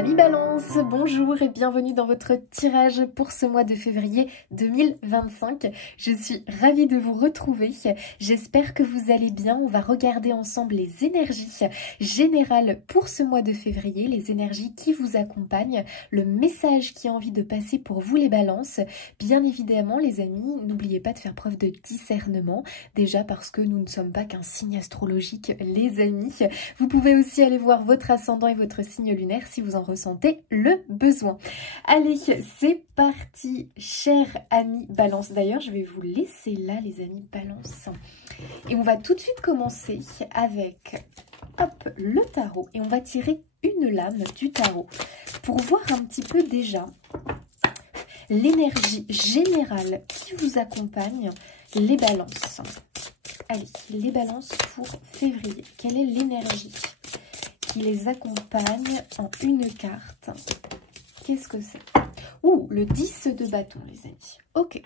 Amis Balance, bonjour et bienvenue dans votre tirage pour ce mois de février 2025. Je suis ravie de vous retrouver. J'espère que vous allez bien. On va regarder ensemble les énergies générales pour ce mois de février, les énergies qui vous accompagnent, le message qui a envie de passer pour vous les balances. Bien évidemment les amis, n'oubliez pas de faire preuve de discernement, déjà parce que nous ne sommes pas qu'un signe astrologique les amis. Vous pouvez aussi aller voir votre ascendant et votre signe lunaire si vous en ressentez le besoin. Allez, c'est parti, chers amis Balance. D'ailleurs, je vais vous laisser là, les amis Balance. Et on va tout de suite commencer avec hop, le tarot. Et on va tirer une lame du tarot pour voir un petit peu déjà l'énergie générale qui vous accompagne, les Balances. Allez, les Balances pour février. Quelle est l'énergie qui les accompagne en une carte? Qu'est-ce que c'est? Ouh, le 10 de bâton, les amis. Ok.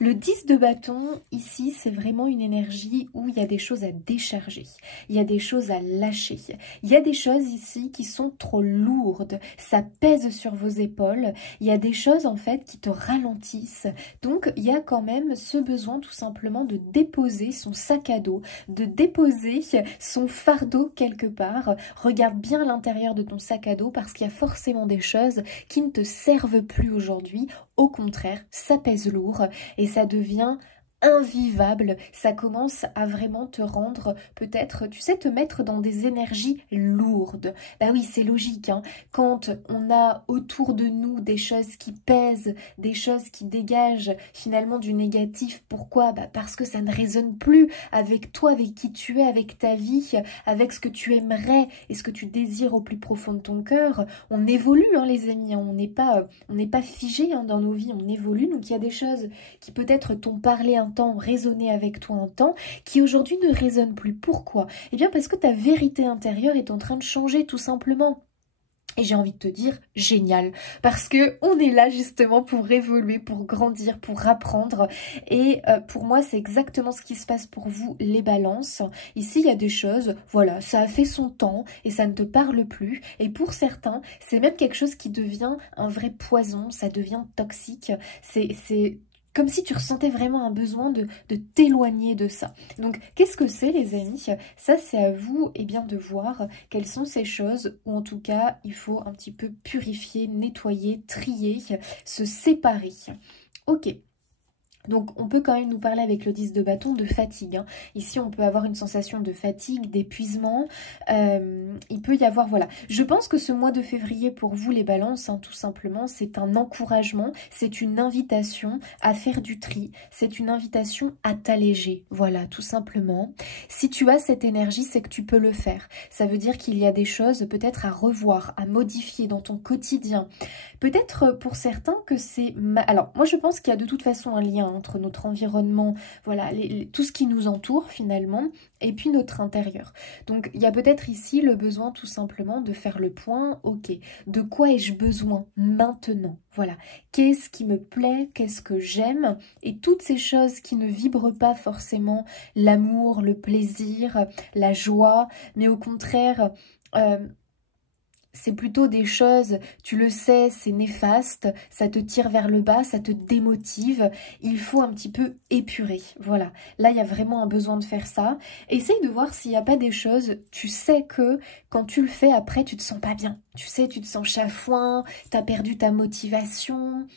Le 10 de bâton, ici, c'est vraiment une énergie où il y a des choses à décharger. Il y a des choses à lâcher. Il y a des choses ici qui sont trop lourdes. Ça pèse sur vos épaules. Il y a des choses, en fait, qui te ralentissent. Donc, il y a quand même ce besoin, tout simplement, de déposer son sac à dos, de déposer son fardeau quelque part. Regarde bien l'intérieur de ton sac à dos parce qu'il y a forcément des choses qui ne te servent plus aujourd'hui. Au contraire, ça pèse lourd et ça devient invivable, ça commence à vraiment te rendre peut-être, tu sais, te mettre dans des énergies lourdes. Bah oui, c'est logique, hein. Quand on a autour de nous des choses qui pèsent, des choses qui dégagent finalement du négatif, pourquoi? Bah parce que ça ne résonne plus avec toi, avec qui tu es, avec ta vie, avec ce que tu aimerais et ce que tu désires au plus profond de ton cœur. On évolue, hein, les amis, hein. On n'est pas figé, hein, dans nos vies, on évolue, donc il y a des choses qui peut-être t'ont parlé un temps, résonner avec toi un temps, qui aujourd'hui ne résonne plus. Pourquoi? Eh bien parce que ta vérité intérieure est en train de changer tout simplement. Et j'ai envie de te dire, génial, parce que on est là justement pour évoluer, pour grandir, pour apprendre. Et pour moi, c'est exactement ce qui se passe pour vous, les balances. Ici, il y a des choses, voilà, ça a fait son temps et ça ne te parle plus. Et pour certains, c'est même quelque chose qui devient un vrai poison, ça devient toxique. C'est comme si tu ressentais vraiment un besoin de t'éloigner de ça. Donc, qu'est-ce que c'est, les amis? Ça, c'est à vous bien, de voir quelles sont ces choses où, en tout cas, il faut un petit peu purifier, nettoyer, trier, se séparer. Ok. Donc, on peut quand même nous parler avec le 10 de bâton de fatigue, hein. Ici, on peut avoir une sensation de fatigue, d'épuisement. Il peut y avoir, voilà. Je pense que ce mois de février, pour vous, les balances, hein, tout simplement, c'est un encouragement, c'est une invitation à faire du tri, c'est une invitation à t'alléger. Voilà, tout simplement. Si tu as cette énergie, c'est que tu peux le faire. Ça veut dire qu'il y a des choses peut-être à revoir, à modifier dans ton quotidien. Peut-être pour certains que c'est... Alors, moi, je pense qu'il y a de toute façon un lien entre notre environnement, voilà, tout ce qui nous entoure finalement, et puis notre intérieur. Donc, il y a peut-être ici le besoin tout simplement de faire le point, ok, de quoi ai-je besoin maintenant? Voilà, qu'est-ce qui me plaît, qu'est-ce que j'aime? Et toutes ces choses qui ne vibrent pas forcément l'amour, le plaisir, la joie, mais au contraire... c'est plutôt des choses, tu le sais, c'est néfaste, ça te tire vers le bas, ça te démotive. Il faut un petit peu épurer, voilà. Là, il y a vraiment un besoin de faire ça. Essaye de voir s'il n'y a pas des choses, tu sais que quand tu le fais, après, tu te sens pas bien. Tu sais, tu te sens chafouin, tu as perdu ta motivation...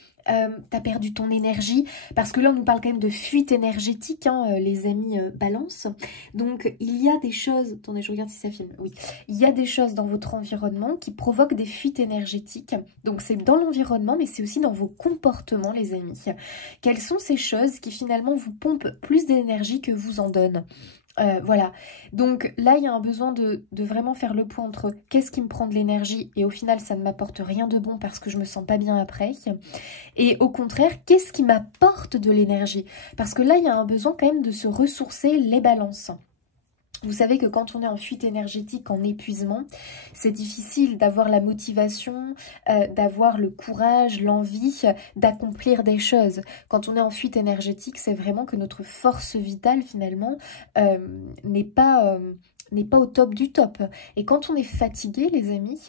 t'as perdu ton énergie, parce que là on nous parle quand même de fuite énergétique, hein, les amis Balance. Donc il y a des choses, attendez je regarde si ça filme, oui, il y a des choses dans votre environnement qui provoquent des fuites énergétiques, donc c'est dans l'environnement mais c'est aussi dans vos comportements les amis. Quelles sont ces choses qui finalement vous pompent plus d'énergie que vous en donnent? Voilà, donc là il y a un besoin de vraiment faire le point entre qu'est-ce qui me prend de l'énergie et au final ça ne m'apporte rien de bon parce que je me sens pas bien après, et au contraire qu'est-ce qui m'apporte de l'énergie, parce que là il y a un besoin quand même de se ressourcer, les balances. Vous savez que quand on est en fuite énergétique, en épuisement, c'est difficile d'avoir la motivation, d'avoir le courage, l'envie d'accomplir des choses. Quand on est en fuite énergétique, c'est vraiment que notre force vitale finalement n'est pas n'est pas au top du top. Et quand on est fatigué, les amis,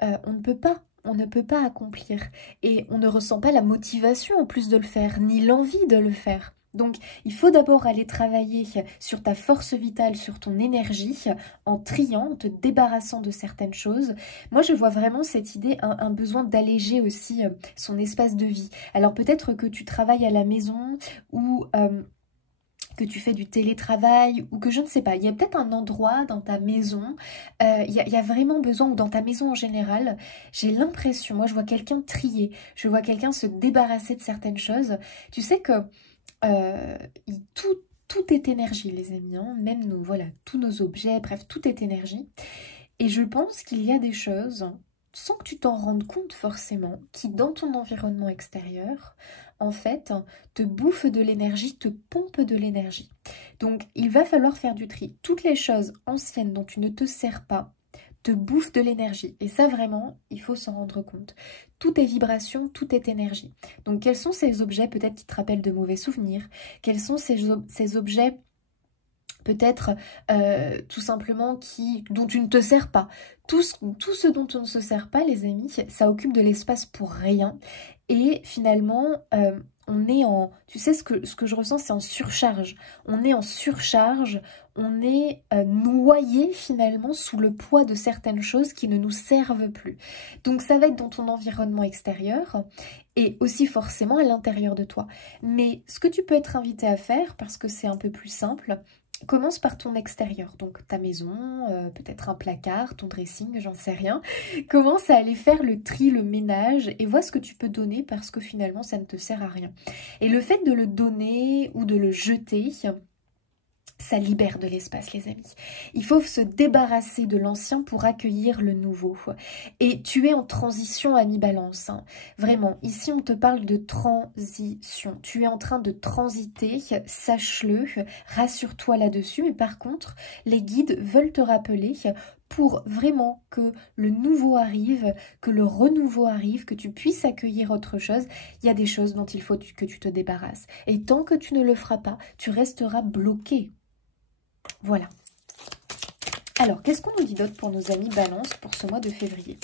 on ne peut pas. On ne peut pas accomplir. Et on ne ressent pas la motivation en plus de le faire, ni l'envie de le faire. Donc, il faut d'abord aller travailler sur ta force vitale, sur ton énergie, en triant, en te débarrassant de certaines choses. Moi, je vois vraiment cette idée, un besoin d'alléger aussi son espace de vie. Alors, peut-être que tu travailles à la maison ou que tu fais du télétravail ou que je ne sais pas. Il y a peut-être un endroit dans ta maison, il y a vraiment besoin, ou dans ta maison en général, j'ai l'impression, moi je vois quelqu'un trier, je vois quelqu'un se débarrasser de certaines choses. Tu sais que tout est énergie, les amis, hein. Même nous, voilà, tous nos objets, bref, tout est énergie. Et je pense qu'il y a des choses, sans que tu t'en rendes compte forcément, qui dans ton environnement extérieur, en fait, te bouffent de l'énergie, te pompent de l'énergie. Donc, il va falloir faire du tri. Toutes les choses anciennes dont tu ne te sers pas, te bouffe de l'énergie. Et ça, vraiment, il faut s'en rendre compte. Tout est vibration, tout est énergie. Donc, quels sont ces objets peut-être qui te rappellent de mauvais souvenirs? Quels sont ces objets peut-être tout simplement dont tu ne te sers pas? Tout ce dont on ne se sert pas, les amis, ça occupe de l'espace pour rien. Et finalement, on est en... Tu sais, ce que je ressens, c'est en surcharge. On est en surcharge, on est noyé finalement sous le poids de certaines choses qui ne nous servent plus. Donc ça va être dans ton environnement extérieur et aussi forcément à l'intérieur de toi. Mais ce que tu peux être invité à faire, parce que c'est un peu plus simple, commence par ton extérieur, donc ta maison, peut-être un placard, ton dressing, j'en sais rien. Commence à aller faire le tri, le ménage et vois ce que tu peux donner parce que finalement ça ne te sert à rien. Et le fait de le donner ou de le jeter, ça libère de l'espace, les amis. Il faut se débarrasser de l'ancien pour accueillir le nouveau. Et tu es en transition, ami Balance. Hein. Vraiment, ici on te parle de transition. Tu es en train de transiter, sache-le, rassure-toi là-dessus. Mais par contre, les guides veulent te rappeler pour vraiment que le nouveau arrive, que le renouveau arrive, que tu puisses accueillir autre chose, il y a des choses dont il faut que tu te débarrasses. Et tant que tu ne le feras pas, tu resteras bloqué. Voilà. Alors, qu'est-ce qu'on nous dit d'autre pour nos amis Balance pour ce mois de février?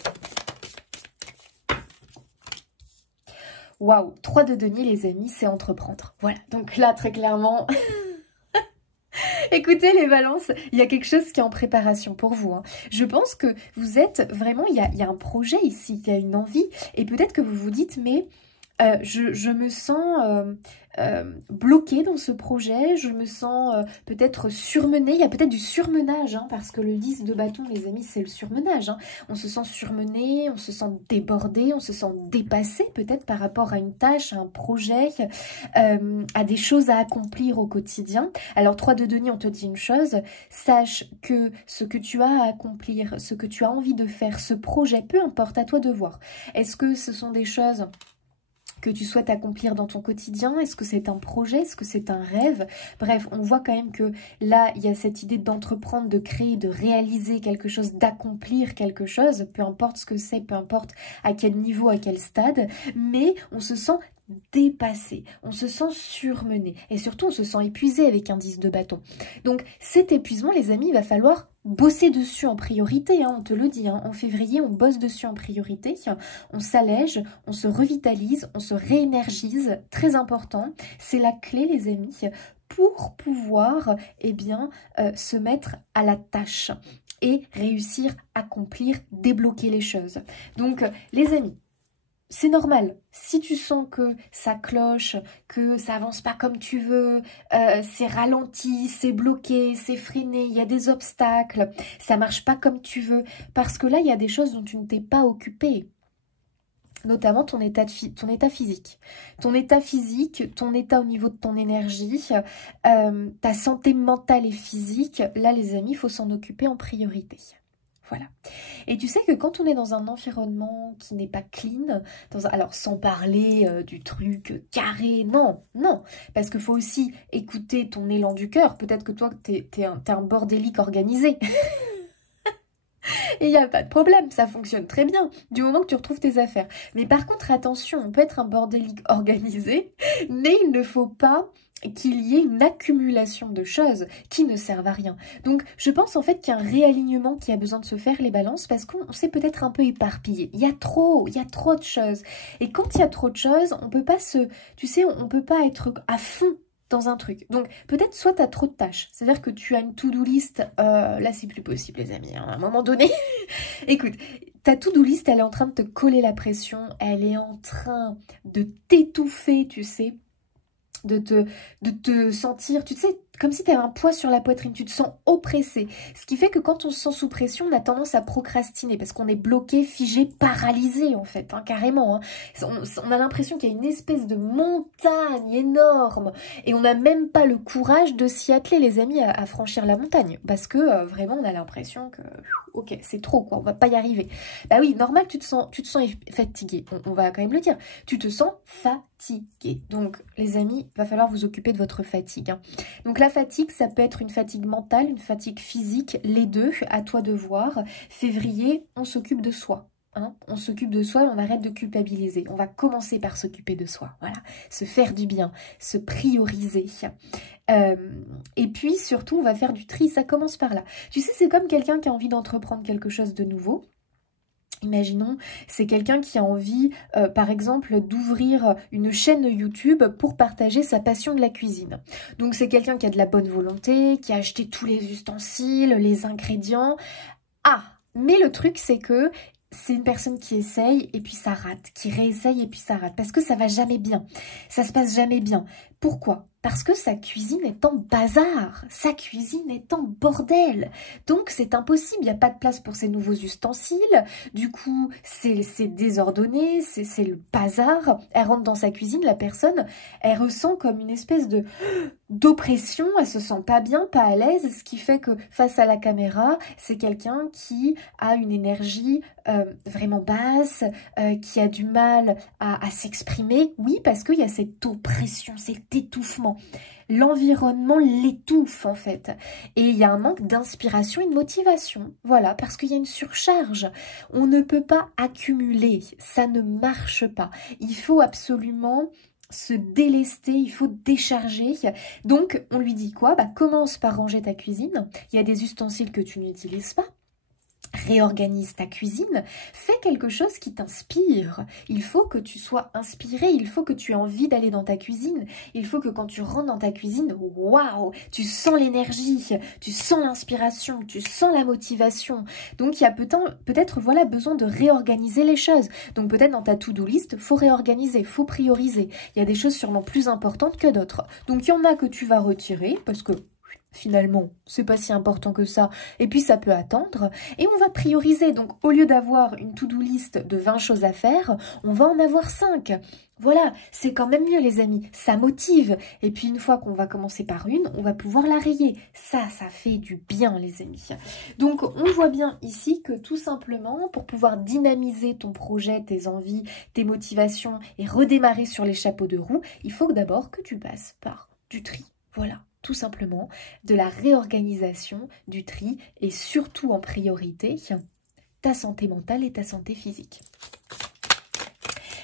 Waouh, 3 de denier, les amis, c'est entreprendre. Voilà, donc là, très clairement... Écoutez les Balances, il y a quelque chose qui est en préparation pour vous. Hein. Je pense que vous êtes vraiment... Il y a un projet ici, il y a une envie. Et peut-être que vous vous dites, mais... je me sens bloquée dans ce projet, je me sens peut-être surmenée, il y a peut-être du surmenage, hein, parce que le 10 de bâton, les amis, c'est le surmenage. Hein. On se sent surmené, on se sent débordé, on se sent dépassé peut-être par rapport à une tâche, à un projet, à des choses à accomplir au quotidien. Alors 3 de denier, on te dit une chose, sache que ce que tu as à accomplir, ce que tu as envie de faire, ce projet, peu importe, à toi de voir. Est-ce que ce sont des choses que tu souhaites accomplir dans ton quotidien? Est-ce que c'est un projet? Est-ce que c'est un rêve? Bref, on voit quand même que là, il y a cette idée d'entreprendre, de créer, de réaliser quelque chose, d'accomplir quelque chose, peu importe ce que c'est, peu importe à quel niveau, à quel stade, mais on se sent dépassé, on se sent surmené et surtout on se sent épuisé avec un 10 de bâton. Donc cet épuisement, les amis, il va falloir bosser dessus en priorité, hein, on te le dit, hein, en février on bosse dessus en priorité, on s'allège, on se revitalise, on se réénergise, très important, c'est la clé les amis pour pouvoir se mettre à la tâche et réussir à accomplir, débloquer les choses. Donc les amis, c'est normal, si tu sens que ça cloche, que ça avance pas comme tu veux, c'est ralenti, c'est bloqué, c'est freiné, il y a des obstacles, ça marche pas comme tu veux, parce que là, il y a des choses dont tu ne t'es pas occupé, notamment ton état physique. Ton état physique, ton état au niveau de ton énergie, ta santé mentale et physique, là, les amis, il faut s'en occuper en priorité. Voilà. Et tu sais que quand on est dans un environnement qui n'est pas clean, alors sans parler du truc carré, non, parce qu'il faut aussi écouter ton élan du cœur. Peut-être que toi, t'es un bordélique organisé. Et il n'y a pas de problème, ça fonctionne très bien, du moment que tu retrouves tes affaires. Mais par contre, attention, on peut être un bordélique organisé, mais il ne faut pas qu'il y ait une accumulation de choses qui ne servent à rien. Donc, je pense en fait qu'il y a un réalignement qui a besoin de se faire, les balances, parce qu'on s'est peut-être un peu éparpillé. Il y a trop de choses. Et quand il y a trop de choses, on peut pas tu sais, on peut pas être à fond dans un truc. Donc, peut-être soit tu as trop de tâches. C'est-à-dire que tu as une to-do list. Là, c'est plus possible, les amis. Hein, à un moment donné, écoute, ta to-do list, elle est en train de te coller la pression. Elle est en train de t'étouffer, tu sais. De te sentir, tu sais, comme si tu avais un poids sur la poitrine, tu te sens oppressé. Ce qui fait que quand on se sent sous pression, on a tendance à procrastiner parce qu'on est bloqué, figé, paralysé en fait, hein, carrément. Hein. On a l'impression qu'il y a une espèce de montagne énorme et on n'a même pas le courage de s'y atteler, les amis, à franchir la montagne parce que vraiment on a l'impression que, ok, c'est trop quoi, on va pas y arriver. Bah oui, normal, tu te sens fatigué, on va quand même le dire, tu te sens fatigué. Donc les amis, il va falloir vous occuper de votre fatigue. Hein. Donc la fatigue, ça peut être une fatigue mentale, une fatigue physique, les deux, à toi de voir. Février, on s'occupe de soi. Hein, on s'occupe de soi, on arrête de culpabiliser. On va commencer par s'occuper de soi. Voilà, se faire du bien, se prioriser. Et puis surtout, on va faire du tri, ça commence par là. Tu sais, c'est comme quelqu'un qui a envie d'entreprendre quelque chose de nouveau. Imaginons, c'est quelqu'un qui a envie, par exemple, d'ouvrir une chaîne YouTube pour partager sa passion de la cuisine. Donc c'est quelqu'un qui a de la bonne volonté, qui a acheté tous les ustensiles, les ingrédients. Ah, mais le truc c'est que c'est une personne qui essaye et puis ça rate, qui réessaye et puis ça rate, parce que ça va jamais bien, ça se passe jamais bien. Pourquoi ? Parce que sa cuisine est en bazar, sa cuisine est en bordel. Donc c'est impossible, il n'y a pas de place pour ses nouveaux ustensiles. Du coup, c'est désordonné, c'est le bazar. Elle rentre dans sa cuisine, la personne, elle ressent comme une espèce d'oppression, elle se sent pas bien, pas à l'aise, ce qui fait que face à la caméra, c'est quelqu'un qui a une énergie vraiment basse, qui a du mal à s'exprimer. Oui, parce qu'il y a cette oppression, cet étouffement. L'environnement l'étouffe en fait. Et il y a un manque d'inspiration et de motivation. Voilà, parce qu'il y a une surcharge. On ne peut pas accumuler, ça ne marche pas. Il faut absolument se délester, il faut décharger. Donc, on lui dit quoi? Bah, commence par ranger ta cuisine. Il y a des ustensiles que tu n'utilises pas. Réorganise ta cuisine, fais quelque chose qui t'inspire. Il faut que tu sois inspiré, il faut que tu aies envie d'aller dans ta cuisine. Il faut que quand tu rentres dans ta cuisine, waouh, tu sens l'énergie, tu sens l'inspiration, tu sens la motivation. Donc il y a peut-être voilà, besoin de réorganiser les choses. Donc peut-être dans ta to-do list, faut réorganiser, faut prioriser. Il y a des choses sûrement plus importantes que d'autres. Donc il y en a que tu vas retirer parce que finalement, c'est pas si important que ça, et puis ça peut attendre, et on va prioriser. Donc, au lieu d'avoir une to-do list de 20 choses à faire, on va en avoir 5. Voilà, c'est quand même mieux, les amis, ça motive. Et puis, une fois qu'on va commencer par une, on va pouvoir la rayer. Ça fait du bien, les amis. Donc, on voit bien ici que tout simplement, pour pouvoir dynamiser ton projet, tes envies, tes motivations, et redémarrer sur les chapeaux de roue, il faut d'abord que tu passes par du tri. Voilà. Tout simplement, de la réorganisation, du tri et surtout en priorité, ta santé mentale et ta santé physique.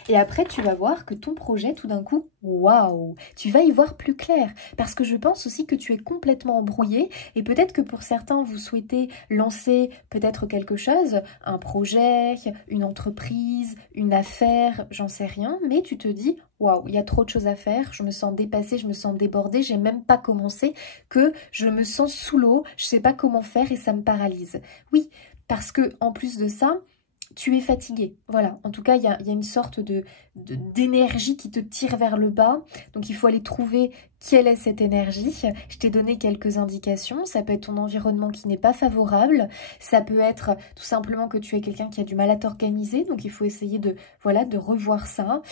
Et après, tu vas voir que ton projet, tout d'un coup, waouh, tu vas y voir plus clair. Parce que je pense aussi que tu es complètement embrouillé et peut-être que pour certains, vous souhaitez lancer peut-être quelque chose, un projet, une entreprise, une affaire, j'en sais rien, mais tu te dis, waouh, il y a trop de choses à faire, je me sens dépassée, je me sens débordée, j'ai même pas commencé, que je me sens sous l'eau, je sais pas comment faire et ça me paralyse. Oui, parce que en plus de ça, tu es fatigué. Voilà, en tout cas, il y a une sorte d'énergie qui te tire vers le bas. Donc, il faut aller trouver quelle est cette énergie. Je t'ai donné quelques indications. Ça peut être ton environnement qui n'est pas favorable. Ça peut être tout simplement que tu es quelqu'un qui a du mal à t'organiser. Donc, il faut essayer de revoir ça.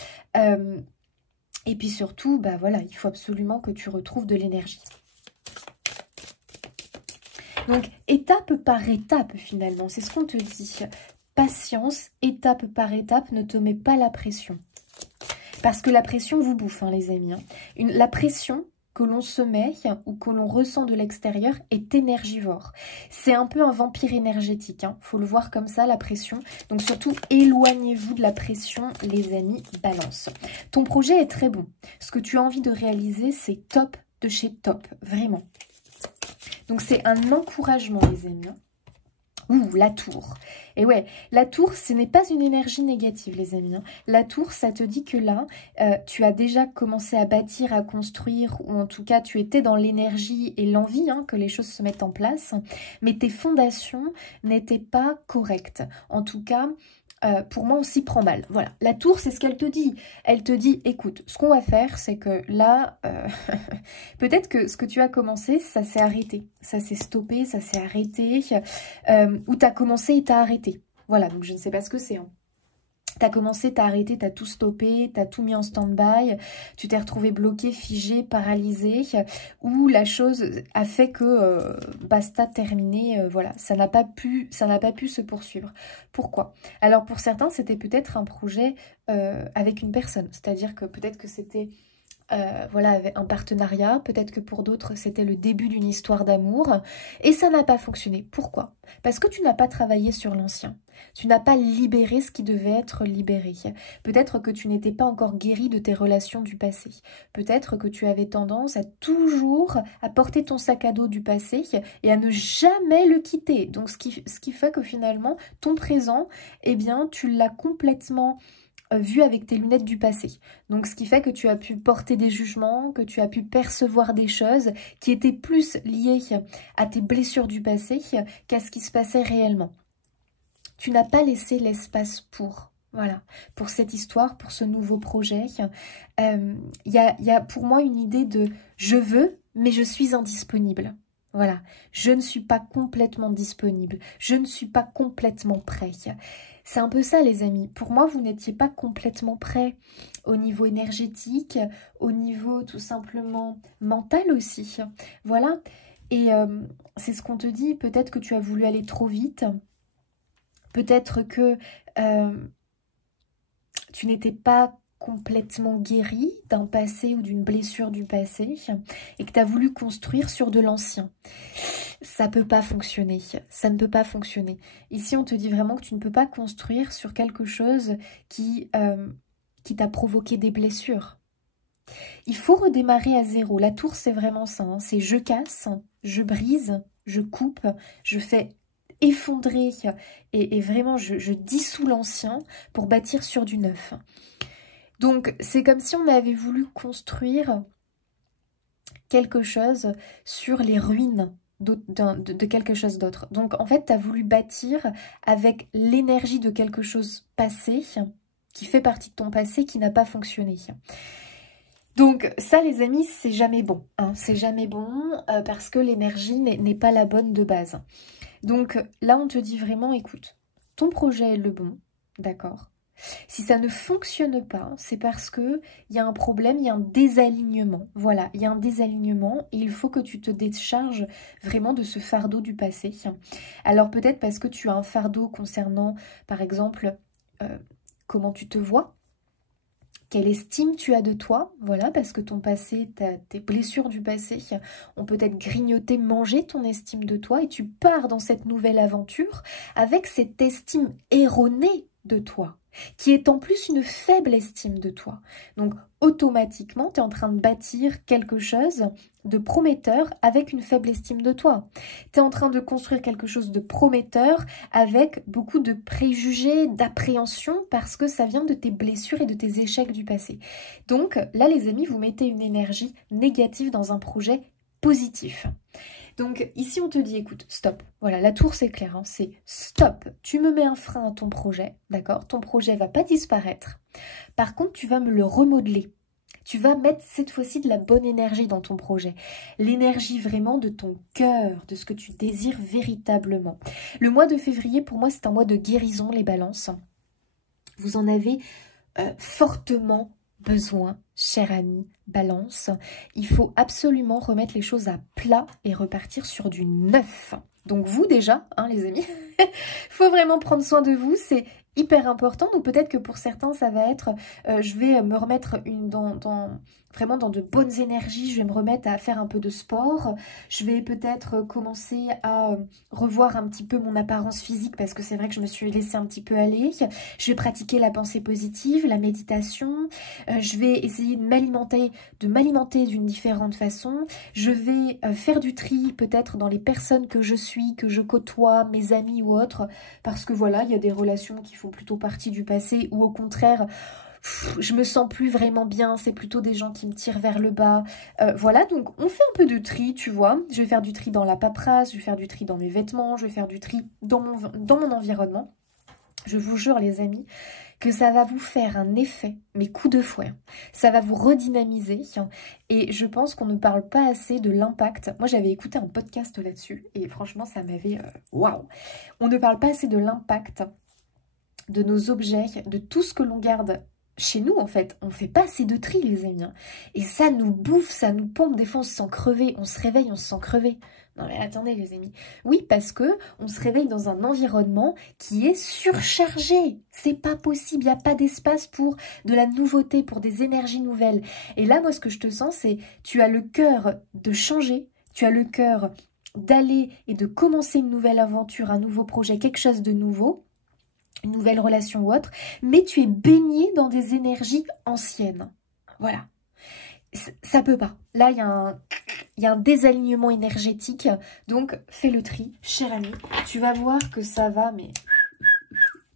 Et puis surtout, bah voilà, il faut absolument que tu retrouves de l'énergie. Donc, étape par étape, finalement, c'est ce qu'on te dit. Patience, étape par étape, ne te mets pas la pression. Parce que la pression vous bouffe, hein, les amis. Hein. La pression, que l'on se met ou que l'on ressent de l'extérieur est énergivore. C'est un peu un vampire énergétique, hein. Faut le voir comme ça, la pression. Donc surtout, éloignez-vous de la pression, les amis Balance. Ton projet est très bon. Ce que tu as envie de réaliser, c'est top de chez top, vraiment. Donc c'est un encouragement, les amis, hein. Ouh, la tour. Et ouais, la tour, ce n'est pas une énergie négative, les amis, hein. La tour, ça te dit que là, tu as déjà commencé à bâtir, à construire, ou en tout cas, tu étais dans l'énergie et l'envie, hein, que les choses se mettent en place, mais tes fondations n'étaient pas correctes. En tout cas, pour moi, on s'y prend mal. Voilà, la tour, c'est ce qu'elle te dit. Elle te dit, écoute, ce qu'on va faire, c'est que là, peut-être que ce que tu as commencé, ça s'est arrêté. Ça s'est stoppé, ça s'est arrêté. Ou tu as commencé et tu as arrêté. Voilà, donc je ne sais pas ce que c'est, hein. T'as commencé, t'as arrêté, t'as tout stoppé, t'as tout mis en stand-by, tu t'es retrouvé bloqué, figé, paralysé, ou la chose a fait que basta, terminé, voilà, ça n'a pas pu se poursuivre. Pourquoi? Alors pour certains, c'était peut-être un projet avec une personne, c'est-à-dire que peut-être que c'était voilà, avec un partenariat, peut-être que pour d'autres c'était le début d'une histoire d'amour et ça n'a pas fonctionné. Pourquoi? Parce que tu n'as pas travaillé sur l'ancien, tu n'as pas libéré ce qui devait être libéré. Peut-être que tu n'étais pas encore guéri de tes relations du passé, peut-être que tu avais tendance à toujours à porter ton sac à dos du passé et à ne jamais le quitter. Donc ce qui fait que finalement ton présent, eh bien tu l'as complètement vu avec tes lunettes du passé. Donc ce qui fait que tu as pu porter des jugements, que tu as pu percevoir des choses qui étaient plus liées à tes blessures du passé qu'à ce qui se passait réellement. Tu n'as pas laissé l'espace pour, voilà, pour cette histoire, pour ce nouveau projet. Y a pour moi une idée de « je veux, mais je suis indisponible ». Voilà, je ne suis pas complètement disponible, je ne suis pas complètement prêt. C'est un peu ça, les amis. Pour moi, vous n'étiez pas complètement prêt au niveau énergétique, au niveau tout simplement mental aussi. Voilà, et c'est ce qu'on te dit. Peut-être que tu as voulu aller trop vite, peut-être que tu n'étais pas complètement guéri d'un passé ou d'une blessure du passé et que tu as voulu construire sur de l'ancien. Ça peut pas fonctionner, ça ne peut pas fonctionner. Ici, on te dit vraiment que tu ne peux pas construire sur quelque chose qui t'a provoqué des blessures. Il faut redémarrer à zéro. La tour, c'est vraiment ça, hein. C'est je casse, je brise, je coupe, je fais effondrer et vraiment je dissous l'ancien pour bâtir sur du neuf. Donc, c'est comme si on avait voulu construire quelque chose sur les ruines de quelque chose d'autre. Donc, en fait, tu as voulu bâtir avec l'énergie de quelque chose passé, qui fait partie de ton passé, qui n'a pas fonctionné. Donc, ça, les amis, c'est jamais bon, hein. C'est jamais bon parce que l'énergie n'est pas la bonne de base. Donc, là, on te dit vraiment, écoute, ton projet est le bon, d'accord ? Si ça ne fonctionne pas, c'est parce qu'il y a un problème, il y a un désalignement. Voilà, il y a un désalignement et il faut que tu te décharges vraiment de ce fardeau du passé. Alors peut-être parce que tu as un fardeau concernant, par exemple, comment tu te vois, quelle estime tu as de toi, voilà, parce que ton passé, tes blessures du passé ont peut-être grignoté, mangé ton estime de toi et tu pars dans cette nouvelle aventure avec cette estime erronée de toi, qui est en plus une faible estime de toi. Donc, automatiquement, tu es en train de bâtir quelque chose de prometteur avec une faible estime de toi. Tu es en train de construire quelque chose de prometteur avec beaucoup de préjugés, d'appréhension, parce que ça vient de tes blessures et de tes échecs du passé. Donc, là, les amis, vous mettez une énergie négative dans un projet positif. Donc ici on te dit écoute, stop, voilà, la tour c'est clair, hein, c'est stop, tu me mets un frein à ton projet, d'accord, ton projet va pas disparaître, par contre tu vas me le remodeler, tu vas mettre cette fois-ci de la bonne énergie dans ton projet, l'énergie vraiment de ton cœur, de ce que tu désires véritablement. Le mois de février pour moi c'est un mois de guérison les balances, vous en avez fortement besoin, cher ami Balance. Il faut absolument remettre les choses à plat et repartir sur du neuf. Donc vous déjà, hein, les amis, il faut vraiment prendre soin de vous. C'est hyper important. Donc peut-être que pour certains, ça va être, je vais me remettre vraiment dans de bonnes énergies, je vais me remettre à faire un peu de sport, je vais peut-être commencer à revoir un petit peu mon apparence physique parce que c'est vrai que je me suis laissée un petit peu aller, je vais pratiquer la pensée positive, la méditation, je vais essayer de m'alimenter d'une différente façon, je vais faire du tri peut-être dans les personnes que je suis, que je côtoie, mes amis ou autres, parce que voilà, il y a des relations qui font plutôt partie du passé ou au contraire, je me sens plus vraiment bien, c'est plutôt des gens qui me tirent vers le bas. Voilà, donc on fait un peu de tri, tu vois. Je vais faire du tri dans la paperasse, je vais faire du tri dans mes vêtements, je vais faire du tri dans mon environnement. Je vous jure les amis, que ça va vous faire un effet, mais coup de fouet. Ça va vous redynamiser. Et je pense qu'on ne parle pas assez de l'impact. Moi, j'avais écouté un podcast là-dessus et franchement, ça m'avait... Waouh! On ne parle pas assez de l'impact de nos objets, de tout ce que l'on garde chez nous, en fait. On ne fait pas assez de tri, les amis. Et ça nous bouffe, ça nous pompe. Des fois, on se sent crevé. On se réveille, on se sent crevé. Non mais attendez les amis, oui parce que on se réveille dans un environnement qui est surchargé, c'est pas possible, il n'y a pas d'espace pour de la nouveauté, pour des énergies nouvelles. Et là moi ce que je te sens c'est, tu as le cœur de changer, tu as le cœur d'aller et de commencer une nouvelle aventure, un nouveau projet, quelque chose de nouveau, une nouvelle relation ou autre, mais tu es baigné dans des énergies anciennes, voilà. Ça peut pas, là il y a un désalignement énergétique, donc fais le tri, cher ami. Tu vas voir que ça va, mais...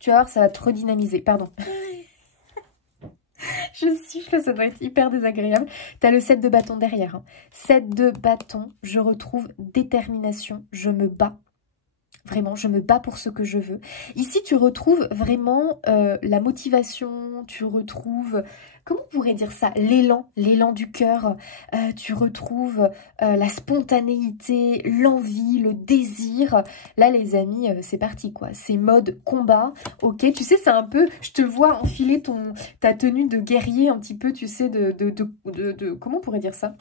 Tu vas voir, ça va te redynamiser, pardon. Je siffle, ça doit être hyper désagréable. Tu as le 7 de bâton derrière. Hein. 7 de bâton, je retrouve détermination, je me bats. Vraiment, je me bats pour ce que je veux. Ici, tu retrouves vraiment la motivation, tu retrouves, comment on pourrait dire ça, l'élan du cœur. Tu retrouves la spontanéité, l'envie, le désir. Là, les amis, c'est parti, quoi. C'est mode combat, ok. Tu sais, c'est un peu, je te vois enfiler ta tenue de guerrier un petit peu, tu sais, comment on pourrait dire ça ?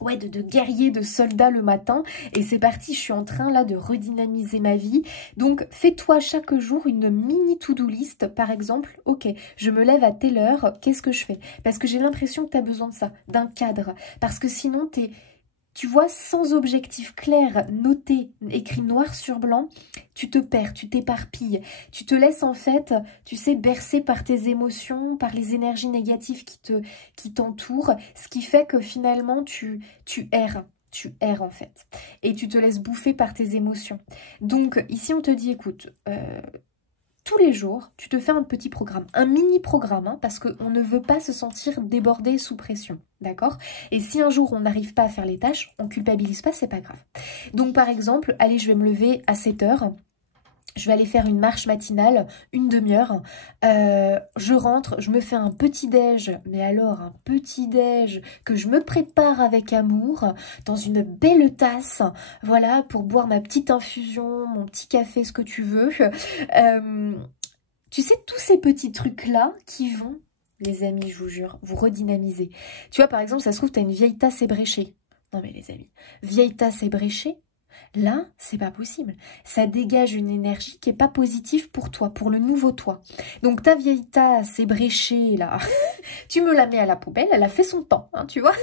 Ouais, de guerrier, de soldat le matin. Et c'est parti, je suis en train là de redynamiser ma vie. Donc, fais-toi chaque jour une mini to-do list. Par exemple, ok, je me lève à telle heure, qu'est-ce que je fais? Parce que j'ai l'impression que tu as besoin de ça, d'un cadre. Parce que sinon, tu vois, sans objectif clair, noté, écrit noir sur blanc, tu te perds, tu t'éparpilles. Tu te laisses en fait, tu sais, bercer par tes émotions, par les énergies négatives qui t'entourent, ce qui fait que finalement, tu erres. Tu erres en fait. Et tu te laisses bouffer par tes émotions. Donc ici, on te dit, écoute... tous les jours, tu te fais un petit programme, un mini-programme, hein, parce qu'on ne veut pas se sentir débordé sous pression, d'accord? Et si un jour on n'arrive pas à faire les tâches, on culpabilise pas, c'est pas grave. Donc par exemple, allez, je vais me lever à 7 h, je vais aller faire une marche matinale, une demi-heure. Je rentre, je me fais un petit-déj, mais alors un petit-déj que je me prépare avec amour, dans une belle tasse, voilà, pour boire ma petite infusion, mon petit café, ce que tu veux. Tu sais, tous ces petits trucs-là qui vont, les amis, je vous jure, vous redynamiser. Tu vois, par exemple, ça se trouve, tu as une vieille tasse ébréchée. Non mais les amis, vieille tasse ébréchée, là, c'est pas possible. Ça dégage une énergie qui est pas positive pour toi, pour le nouveau toi. Donc ta vieille tasse ébréchée, là, tu me la mets à la poubelle, elle a fait son temps, hein, tu vois.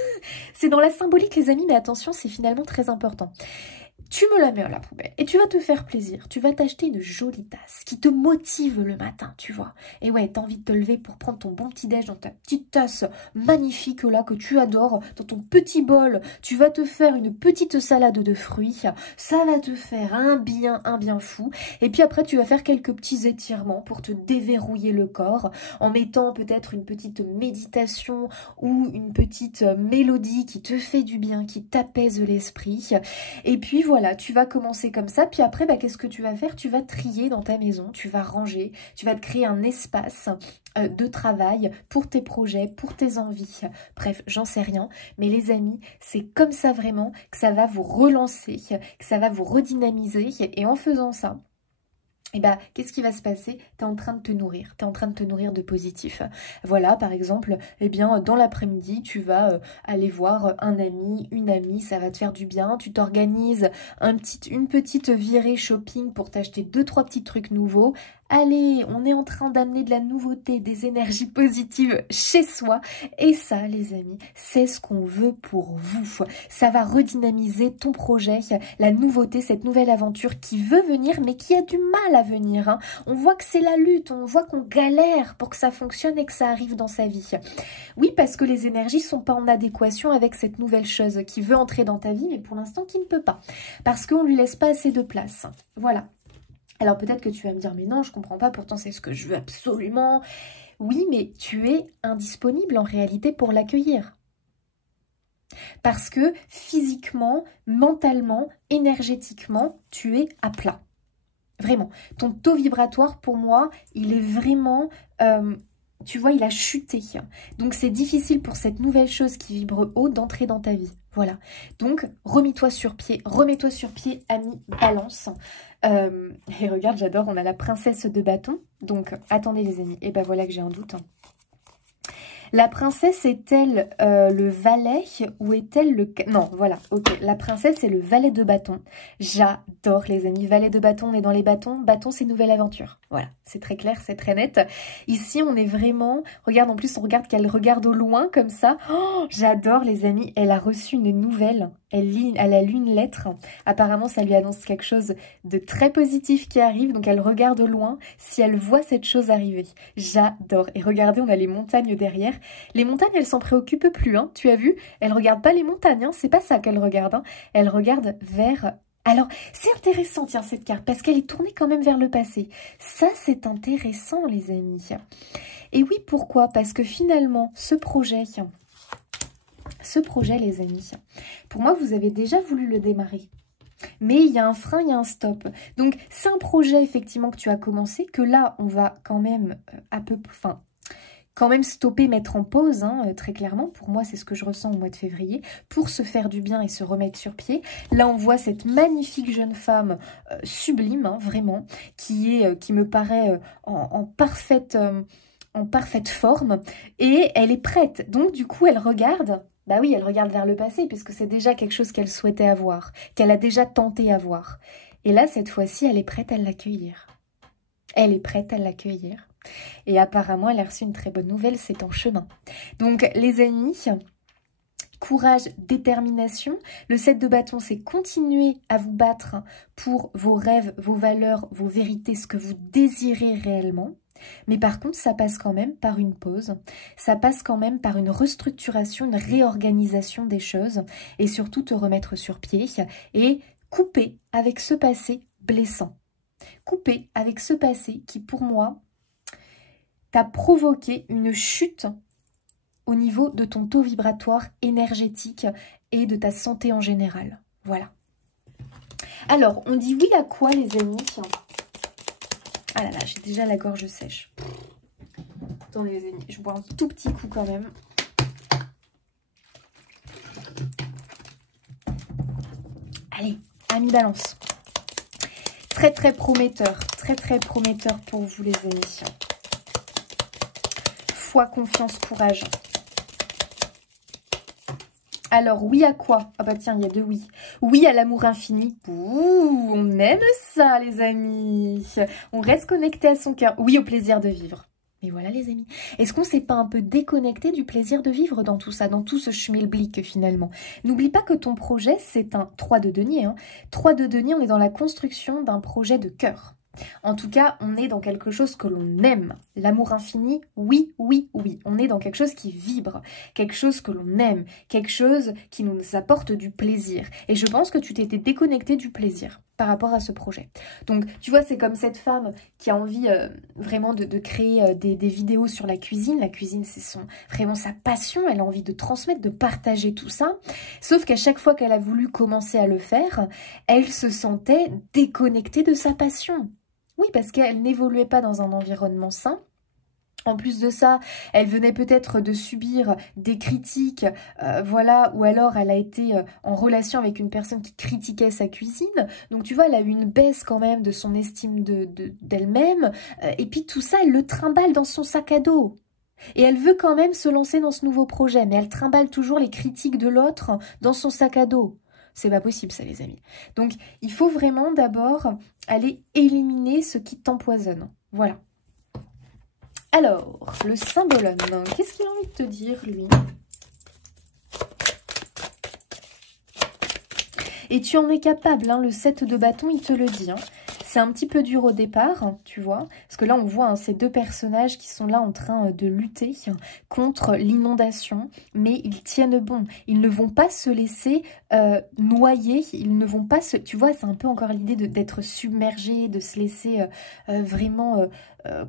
C'est dans la symbolique, les amis, mais attention, c'est finalement très important. Tu me la mets à la poubelle et tu vas te faire plaisir. Tu vas t'acheter une jolie tasse qui te motive le matin, tu vois. Et ouais, t'as envie de te lever pour prendre ton bon petit déj dans ta petite tasse magnifique là que tu adores, dans ton petit bol. Tu vas te faire une petite salade de fruits. Ça va te faire un bien fou. Et puis après, tu vas faire quelques petits étirements pour te déverrouiller le corps en mettant peut-être une petite méditation ou une petite mélodie qui te fait du bien, qui t'apaise l'esprit. Et puis voilà, tu vas commencer comme ça, puis après, bah, qu'est-ce que tu vas faire? Tu vas trier dans ta maison, tu vas ranger, tu vas te créer un espace de travail pour tes projets, pour tes envies. Bref, j'en sais rien, mais les amis, c'est comme ça vraiment que ça va vous relancer, que ça va vous redynamiser, et en faisant ça, et bah, qu'est-ce qui va se passer? Tu es en train de te nourrir, tu es en train de te nourrir de positif. Voilà, par exemple, eh bien, dans l'après-midi, tu vas aller voir un ami, une amie, ça va te faire du bien. Tu t'organises une petite virée shopping pour t'acheter 2-3 petits trucs nouveaux. Allez, on est en train d'amener de la nouveauté, des énergies positives chez soi. Et ça, les amis, c'est ce qu'on veut pour vous. Ça va redynamiser ton projet, la nouveauté, cette nouvelle aventure qui veut venir, mais qui a du mal à venir. Hein. On voit que c'est la lutte, on voit qu'on galère pour que ça fonctionne et que ça arrive dans sa vie. Oui, parce que les énergies sont pas en adéquation avec cette nouvelle chose qui veut entrer dans ta vie, mais pour l'instant qui ne peut pas. Parce qu'on lui laisse pas assez de place. Voilà. Alors peut-être que tu vas me dire, mais non, je comprends pas, pourtant c'est ce que je veux absolument. Oui, mais tu es indisponible en réalité pour l'accueillir. Parce que physiquement, mentalement, énergétiquement, tu es à plat. Vraiment. Ton taux vibratoire, pour moi, il est vraiment... tu vois, il a chuté. Donc, c'est difficile pour cette nouvelle chose qui vibre haut d'entrer dans ta vie. Voilà. Donc, remets-toi sur pied, ami Balance. Et regarde, j'adore, on a la princesse de bâton. Donc, attendez les amis. Et ben voilà que j'ai un doute. La princesse est-elle le valet ou est-elle le... Non, voilà, ok. La princesse est le valet de bâton. J'adore les amis. Valet de bâton, on est dans les bâtons. Bâton, c'est nouvelle aventure. Voilà, c'est très clair, c'est très net. Ici, on est vraiment... Regarde, en plus, on regarde qu'elle regarde au loin comme ça. Oh, j'adore les amis. Elle a reçu une nouvelle. Elle a lu une lettre. Apparemment, ça lui annonce quelque chose de très positif qui arrive. Donc, elle regarde au loin si elle voit cette chose arriver. J'adore. Et regardez, on a les montagnes derrière. Les montagnes, elles s'en préoccupent plus. Hein. Tu as vu? Elle ne regarde pas les montagnes. Hein. C'est pas ça qu'elle regarde. Hein. Elle regarde vers... Alors, c'est intéressant, tiens, cette carte, parce qu'elle est tournée quand même vers le passé. Ça, c'est intéressant, les amis. Et oui, pourquoi? Parce que finalement, ce projet, les amis, pour moi, vous avez déjà voulu le démarrer. Mais il y a un frein, il y a un stop. Donc, c'est un projet, effectivement, que tu as commencé, que là, on va quand même quand même stopper, mettre en pause, hein, très clairement. Pour moi, c'est ce que je ressens au mois de février, pour se faire du bien et se remettre sur pied. Là, on voit cette magnifique jeune femme sublime, hein, vraiment, qui me paraît en parfaite forme, et elle est prête. Donc, du coup, elle regarde... Bah oui, elle regarde vers le passé, puisque c'est déjà quelque chose qu'elle souhaitait avoir, qu'elle a déjà tenté avoir. Et là, cette fois-ci, elle est prête à l'accueillir. Elle est prête à l'accueillir. Et apparemment, elle a reçu une très bonne nouvelle, c'est en chemin. Donc, les amis, courage, détermination. Le 7 de bâton, c'est continuer à vous battre pour vos rêves, vos valeurs, vos vérités, ce que vous désirez réellement. Mais par contre, ça passe quand même par une pause, ça passe quand même par une restructuration, une réorganisation des choses et surtout te remettre sur pied et couper avec ce passé blessant. Couper avec ce passé qui, pour moi, t'a provoqué une chute au niveau de ton taux vibratoire énergétique et de ta santé en général. Voilà. Alors, on dit oui à quoi, les amis ? Ah là là, j'ai déjà la gorge sèche. Attendez les amis, je bois un tout petit coup quand même. Allez, ami Balance. Très très prometteur pour vous les amis. Foi, confiance, courage. Alors, oui à quoi? Ah bah tiens, il y a deux oui. Oui à l'amour infini. Ouh, on aime ça, les amis. On reste connecté à son cœur. Oui au plaisir de vivre. Mais voilà, les amis. Est-ce qu'on ne s'est pas un peu déconnecté du plaisir de vivre dans tout ça, dans tout ce schmilblick finalement? N'oublie pas que ton projet, c'est un 3 de denier. 3 de denier, on est dans la construction d'un projet de cœur. En tout cas, on est dans quelque chose que l'on aime. L'amour infini, oui, oui, oui. On est dans quelque chose qui vibre, quelque chose que l'on aime, quelque chose qui nous apporte du plaisir. Et je pense que tu t'étais déconnecté du plaisir par rapport à ce projet. Donc, tu vois, c'est comme cette femme qui a envie vraiment de créer des vidéos sur la cuisine. La cuisine, c'est vraiment sa passion. Elle a envie de transmettre, de partager tout ça. Sauf qu'à chaque fois qu'elle a voulu commencer à le faire, elle se sentait déconnectée de sa passion. Oui, parce qu'elle n'évoluait pas dans un environnement sain. En plus de ça, elle venait peut-être de subir des critiques, voilà, ou alors elle a été en relation avec une personne qui critiquait sa cuisine. Donc tu vois, elle a eu une baisse quand même de son estime d'elle-même. Et puis tout ça, elle le trimballe dans son sac à dos. Et elle veut quand même se lancer dans ce nouveau projet, mais elle trimballe toujours les critiques de l'autre dans son sac à dos. C'est pas possible ça les amis. Donc il faut vraiment d'abord aller éliminer ce qui t'empoisonne. Voilà. Alors, le symbolome, qu'est-ce qu'il a envie de te dire lui? Et tu en es capable, hein, le 7 de bâton, il te le dit. Hein. C'est un petit peu dur au départ, hein, tu vois. Parce que là, on voit hein, ces deux personnages qui sont là en train de lutter contre l'inondation. Mais ils tiennent bon. Ils ne vont pas se laisser noyer. Ils ne vont pas se... Tu vois, c'est un peu encore l'idée d'être submergé, de se laisser vraiment...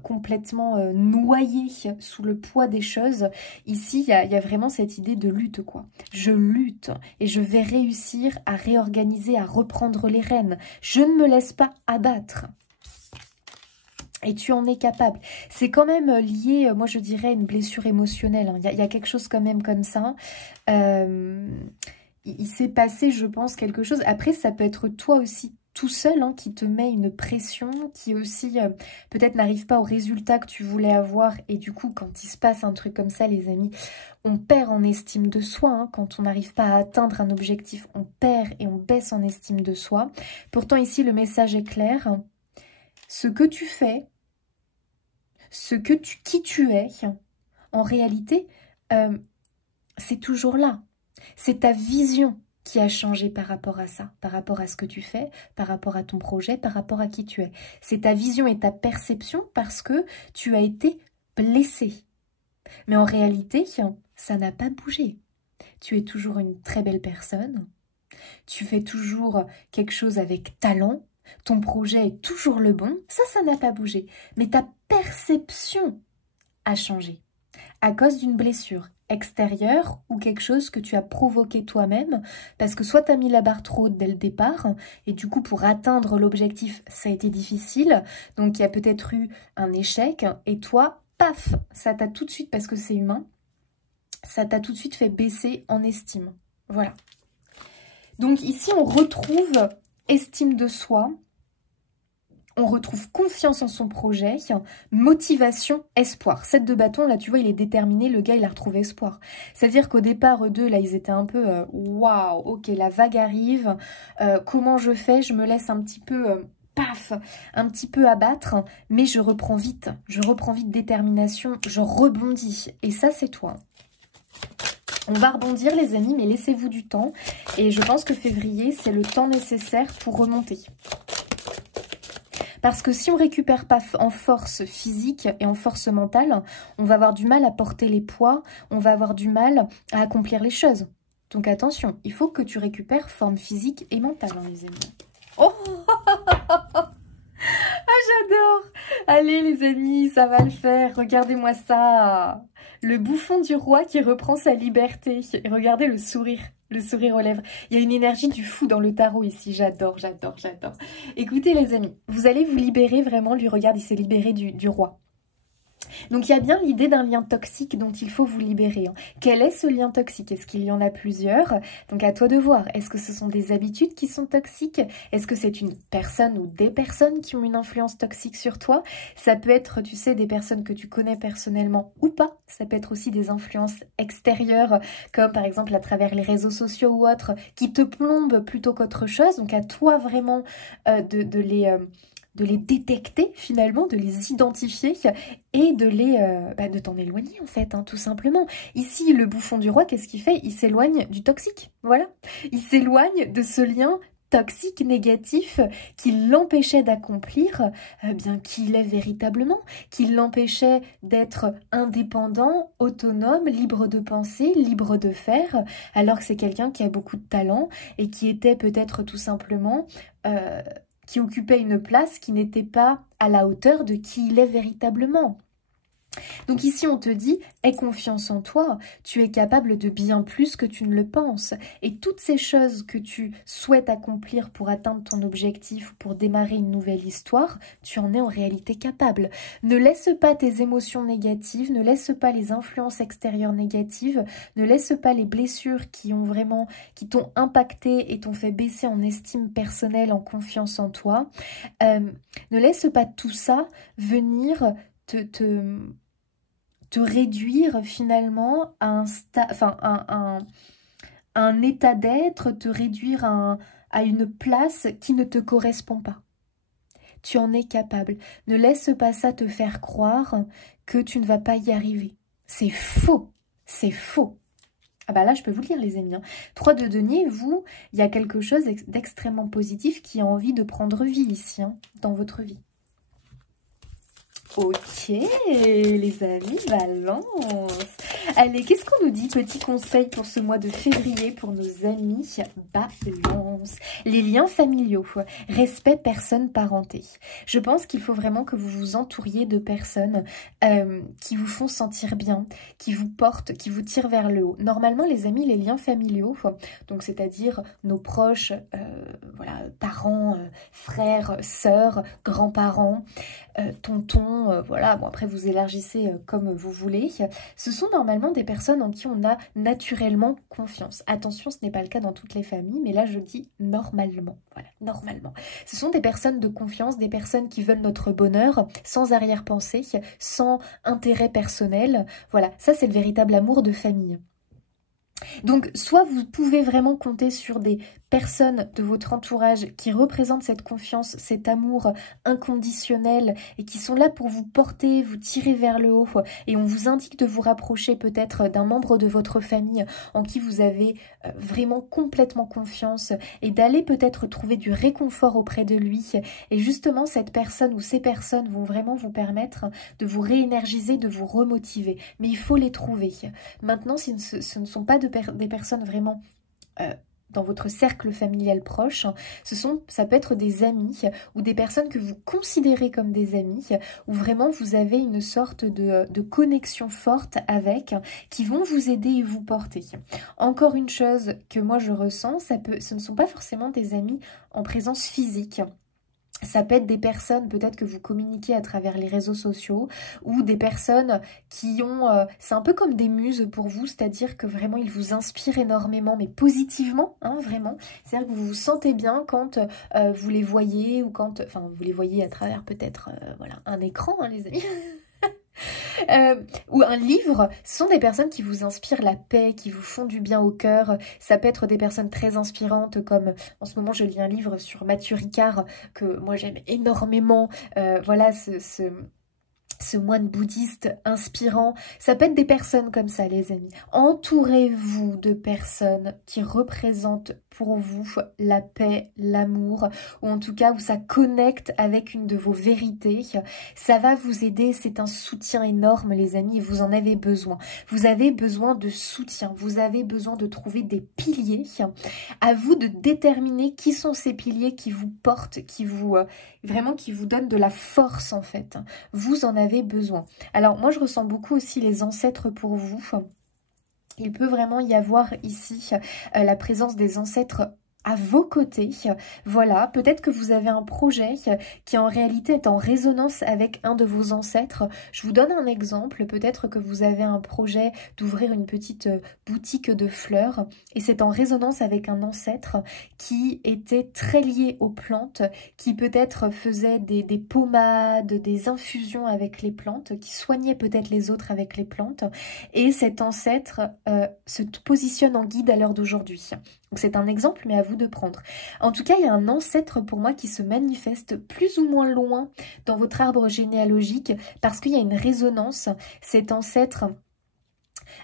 complètement noyé sous le poids des choses. Ici, il y a vraiment cette idée de lutte, quoi. Je lutte et je vais réussir à réorganiser, à reprendre les rênes. Je ne me laisse pas abattre. Et tu en es capable. C'est quand même lié, moi je dirais, à une blessure émotionnelle. Hein. Il y a quelque chose quand même comme ça. Il s'est passé, je pense, quelque chose. Après, ça peut être toi aussi tout seul hein, qui te met une pression, qui aussi peut-être n'arrive pas au résultat que tu voulais avoir. Et du coup, quand il se passe un truc comme ça, les amis, on perd en estime de soi. Hein, quand on n'arrive pas à atteindre un objectif, on perd et on baisse en estime de soi. Pourtant, ici, le message est clair. Ce que tu fais, qui tu es, en réalité, c'est toujours là. C'est ta vision qui a changé par rapport à ça, par rapport à ce que tu fais, par rapport à ton projet, par rapport à qui tu es. C'est ta vision et ta perception parce que tu as été blessé. Mais en réalité, ça n'a pas bougé. Tu es toujours une très belle personne. Tu fais toujours quelque chose avec talent. Ton projet est toujours le bon. Ça n'a pas bougé. Mais ta perception a changé à cause d'une blessure extérieure ou quelque chose que tu as provoqué toi-même parce que soit tu as mis la barre trop haute dès le départ et du coup pour atteindre l'objectif ça a été difficile, donc il y a peut-être eu un échec et toi, paf, ça t'a tout de suite, parce que c'est humain, ça t'a tout de suite fait baisser en estime. Voilà. Donc ici on retrouve estime de soi, on retrouve confiance en son projet, motivation, espoir. 7 de bâton, là tu vois, il est déterminé, le gars il a retrouvé espoir. C'est-à-dire qu'au départ, eux deux, là ils étaient un peu waouh, ok, la vague arrive, comment je fais? Je me laisse un petit peu, paf, un petit peu abattre, mais je reprends vite détermination, je rebondis. Et ça c'est toi. On va rebondir les amis, mais laissez-vous du temps. Et je pense que février, c'est le temps nécessaire pour remonter. Parce que si on ne récupère pas en force physique et en force mentale, on va avoir du mal à porter les poids, on va avoir du mal à accomplir les choses. Donc attention, il faut que tu récupères forme physique et mentale, hein, les amis. Oh ah, j'adore! Allez les amis, ça va le faire, regardez-moi ça. Le bouffon du roi qui reprend sa liberté. Et regardez le sourire aux lèvres. Il y a une énergie du fou dans le tarot ici. J'adore, j'adore, j'adore. Écoutez les amis, vous allez vous libérer vraiment. Lui, regarde, il s'est libéré du roi. Donc il y a bien l'idée d'un lien toxique dont il faut vous libérer. Hein. Quel est ce lien toxique? Est-ce qu'il y en a plusieurs? Donc à toi de voir. Est-ce que ce sont des habitudes qui sont toxiques? Est-ce que c'est une personne ou des personnes qui ont une influence toxique sur toi? Ça peut être, tu sais, des personnes que tu connais personnellement ou pas. Ça peut être aussi des influences extérieures, comme par exemple à travers les réseaux sociaux ou autres, qui te plombent plutôt qu'autre chose. Donc à toi vraiment de les détecter finalement, de les identifier et de t'en éloigner en fait, hein, tout simplement. Ici, le bouffon du roi, qu'est-ce qu'il fait? Il s'éloigne du toxique, voilà. Il s'éloigne de ce lien toxique, négatif, qui l'empêchait d'accomplir bien qui il est véritablement, qui l'empêchait d'être indépendant, autonome, libre de penser, libre de faire, alors que c'est quelqu'un qui a beaucoup de talent et qui était peut-être tout simplement... qui occupait une place qui n'était pas à la hauteur de qui il est véritablement. Donc ici, on te dit, aie confiance en toi, tu es capable de bien plus que tu ne le penses. Et toutes ces choses que tu souhaites accomplir pour atteindre ton objectif ou pour démarrer une nouvelle histoire, tu en es en réalité capable. Ne laisse pas tes émotions négatives, ne laisse pas les influences extérieures négatives, ne laisse pas les blessures qui t'ont impacté et t'ont fait baisser en estime personnelle, en confiance en toi. Ne laisse pas tout ça venir te réduire finalement à un état d'être, te réduire à une place qui ne te correspond pas. Tu en es capable. Ne laisse pas ça te faire croire que tu ne vas pas y arriver. C'est faux. C'est faux. Ah bah là, je peux vous le dire, les amis. 3 de denier, vous, il y a quelque chose d'extrêmement positif qui a envie de prendre vie ici, dans votre vie. Ok, les amis, balance. Allez, qu'est-ce qu'on nous dit? Petit conseil pour ce mois de février pour nos amis balance. Les liens familiaux, respect, personne, parenté. Je pense qu'il faut vraiment que vous vous entouriez de personnes qui vous font sentir bien, qui vous portent, qui vous tirent vers le haut. Normalement, les amis, les liens familiaux, donc c'est-à-dire nos proches, voilà, parents, frères, sœurs, grands-parents, tontons, voilà, bon après vous élargissez comme vous voulez. Ce sont normalement des personnes en qui on a naturellement confiance. Attention, ce n'est pas le cas dans toutes les familles, mais là je dis normalement, voilà, normalement. Ce sont des personnes de confiance, des personnes qui veulent notre bonheur, sans arrière-pensée, sans intérêt personnel. Voilà, ça c'est le véritable amour de famille. Donc, soit vous pouvez vraiment compter sur des personnes de votre entourage qui représentent cette confiance, cet amour inconditionnel et qui sont là pour vous porter, vous tirer vers le haut. Et on vous indique de vous rapprocher peut-être d'un membre de votre famille en qui vous avez vraiment complètement confiance et d'aller peut-être trouver du réconfort auprès de lui. Et justement, cette personne ou ces personnes vont vraiment vous permettre de vous réénergiser, de vous remotiver. Mais il faut les trouver. Maintenant, ce ne sont pas des personnes vraiment dans votre cercle familial proche, ça peut être des amis ou des personnes que vous considérez comme des amis, où vraiment vous avez une sorte de connexion forte avec, qui vont vous aider et vous porter. Encore une chose que moi je ressens, ce ne sont pas forcément des amis en présence physique. Ça peut être des personnes peut-être que vous communiquez à travers les réseaux sociaux ou des personnes qui ont... c'est un peu comme des muses pour vous, c'est-à-dire que vraiment ils vous inspirent énormément, mais positivement, hein, vraiment. C'est-à-dire que vous vous sentez bien quand vous les voyez ou quand... Enfin, vous les voyez à travers peut-être voilà, un écran, hein, les amis. Ou un livre, ce sont des personnes qui vous inspirent la paix, qui vous font du bien au cœur. Ça peut être des personnes très inspirantes comme, en ce moment je lis un livre sur Mathieu Ricard que moi j'aime énormément. Voilà, ce moine bouddhiste inspirant. Ça peut être des personnes comme ça, les amis. Entourez-vous de personnes qui représentent pour vous la paix, l'amour, ou en tout cas où ça connecte avec une de vos vérités. Ça va vous aider, c'est un soutien énorme, les amis, et vous en avez besoin. Vous avez besoin de soutien, vous avez besoin de trouver des piliers. À vous de déterminer qui sont ces piliers qui vous portent, qui vous donnent de la force, en fait. Vous en avez besoin. Alors, moi, je ressens beaucoup aussi les ancêtres pour vous. Il peut vraiment y avoir ici la présence des ancêtres à vos côtés. Voilà, peut-être que vous avez un projet qui en réalité est en résonance avec un de vos ancêtres. Je vous donne un exemple, peut-être que vous avez un projet d'ouvrir une petite boutique de fleurs et c'est en résonance avec un ancêtre qui était très lié aux plantes, qui peut-être faisait des pommades, des infusions avec les plantes, qui soignait peut-être les autres avec les plantes et cet ancêtre se positionne en guide à l'heure d'aujourd'hui. Donc c'est un exemple, mais à vous de prendre. En tout cas, il y a un ancêtre pour moi qui se manifeste plus ou moins loin dans votre arbre généalogique parce qu'il y a une résonance. Cet ancêtre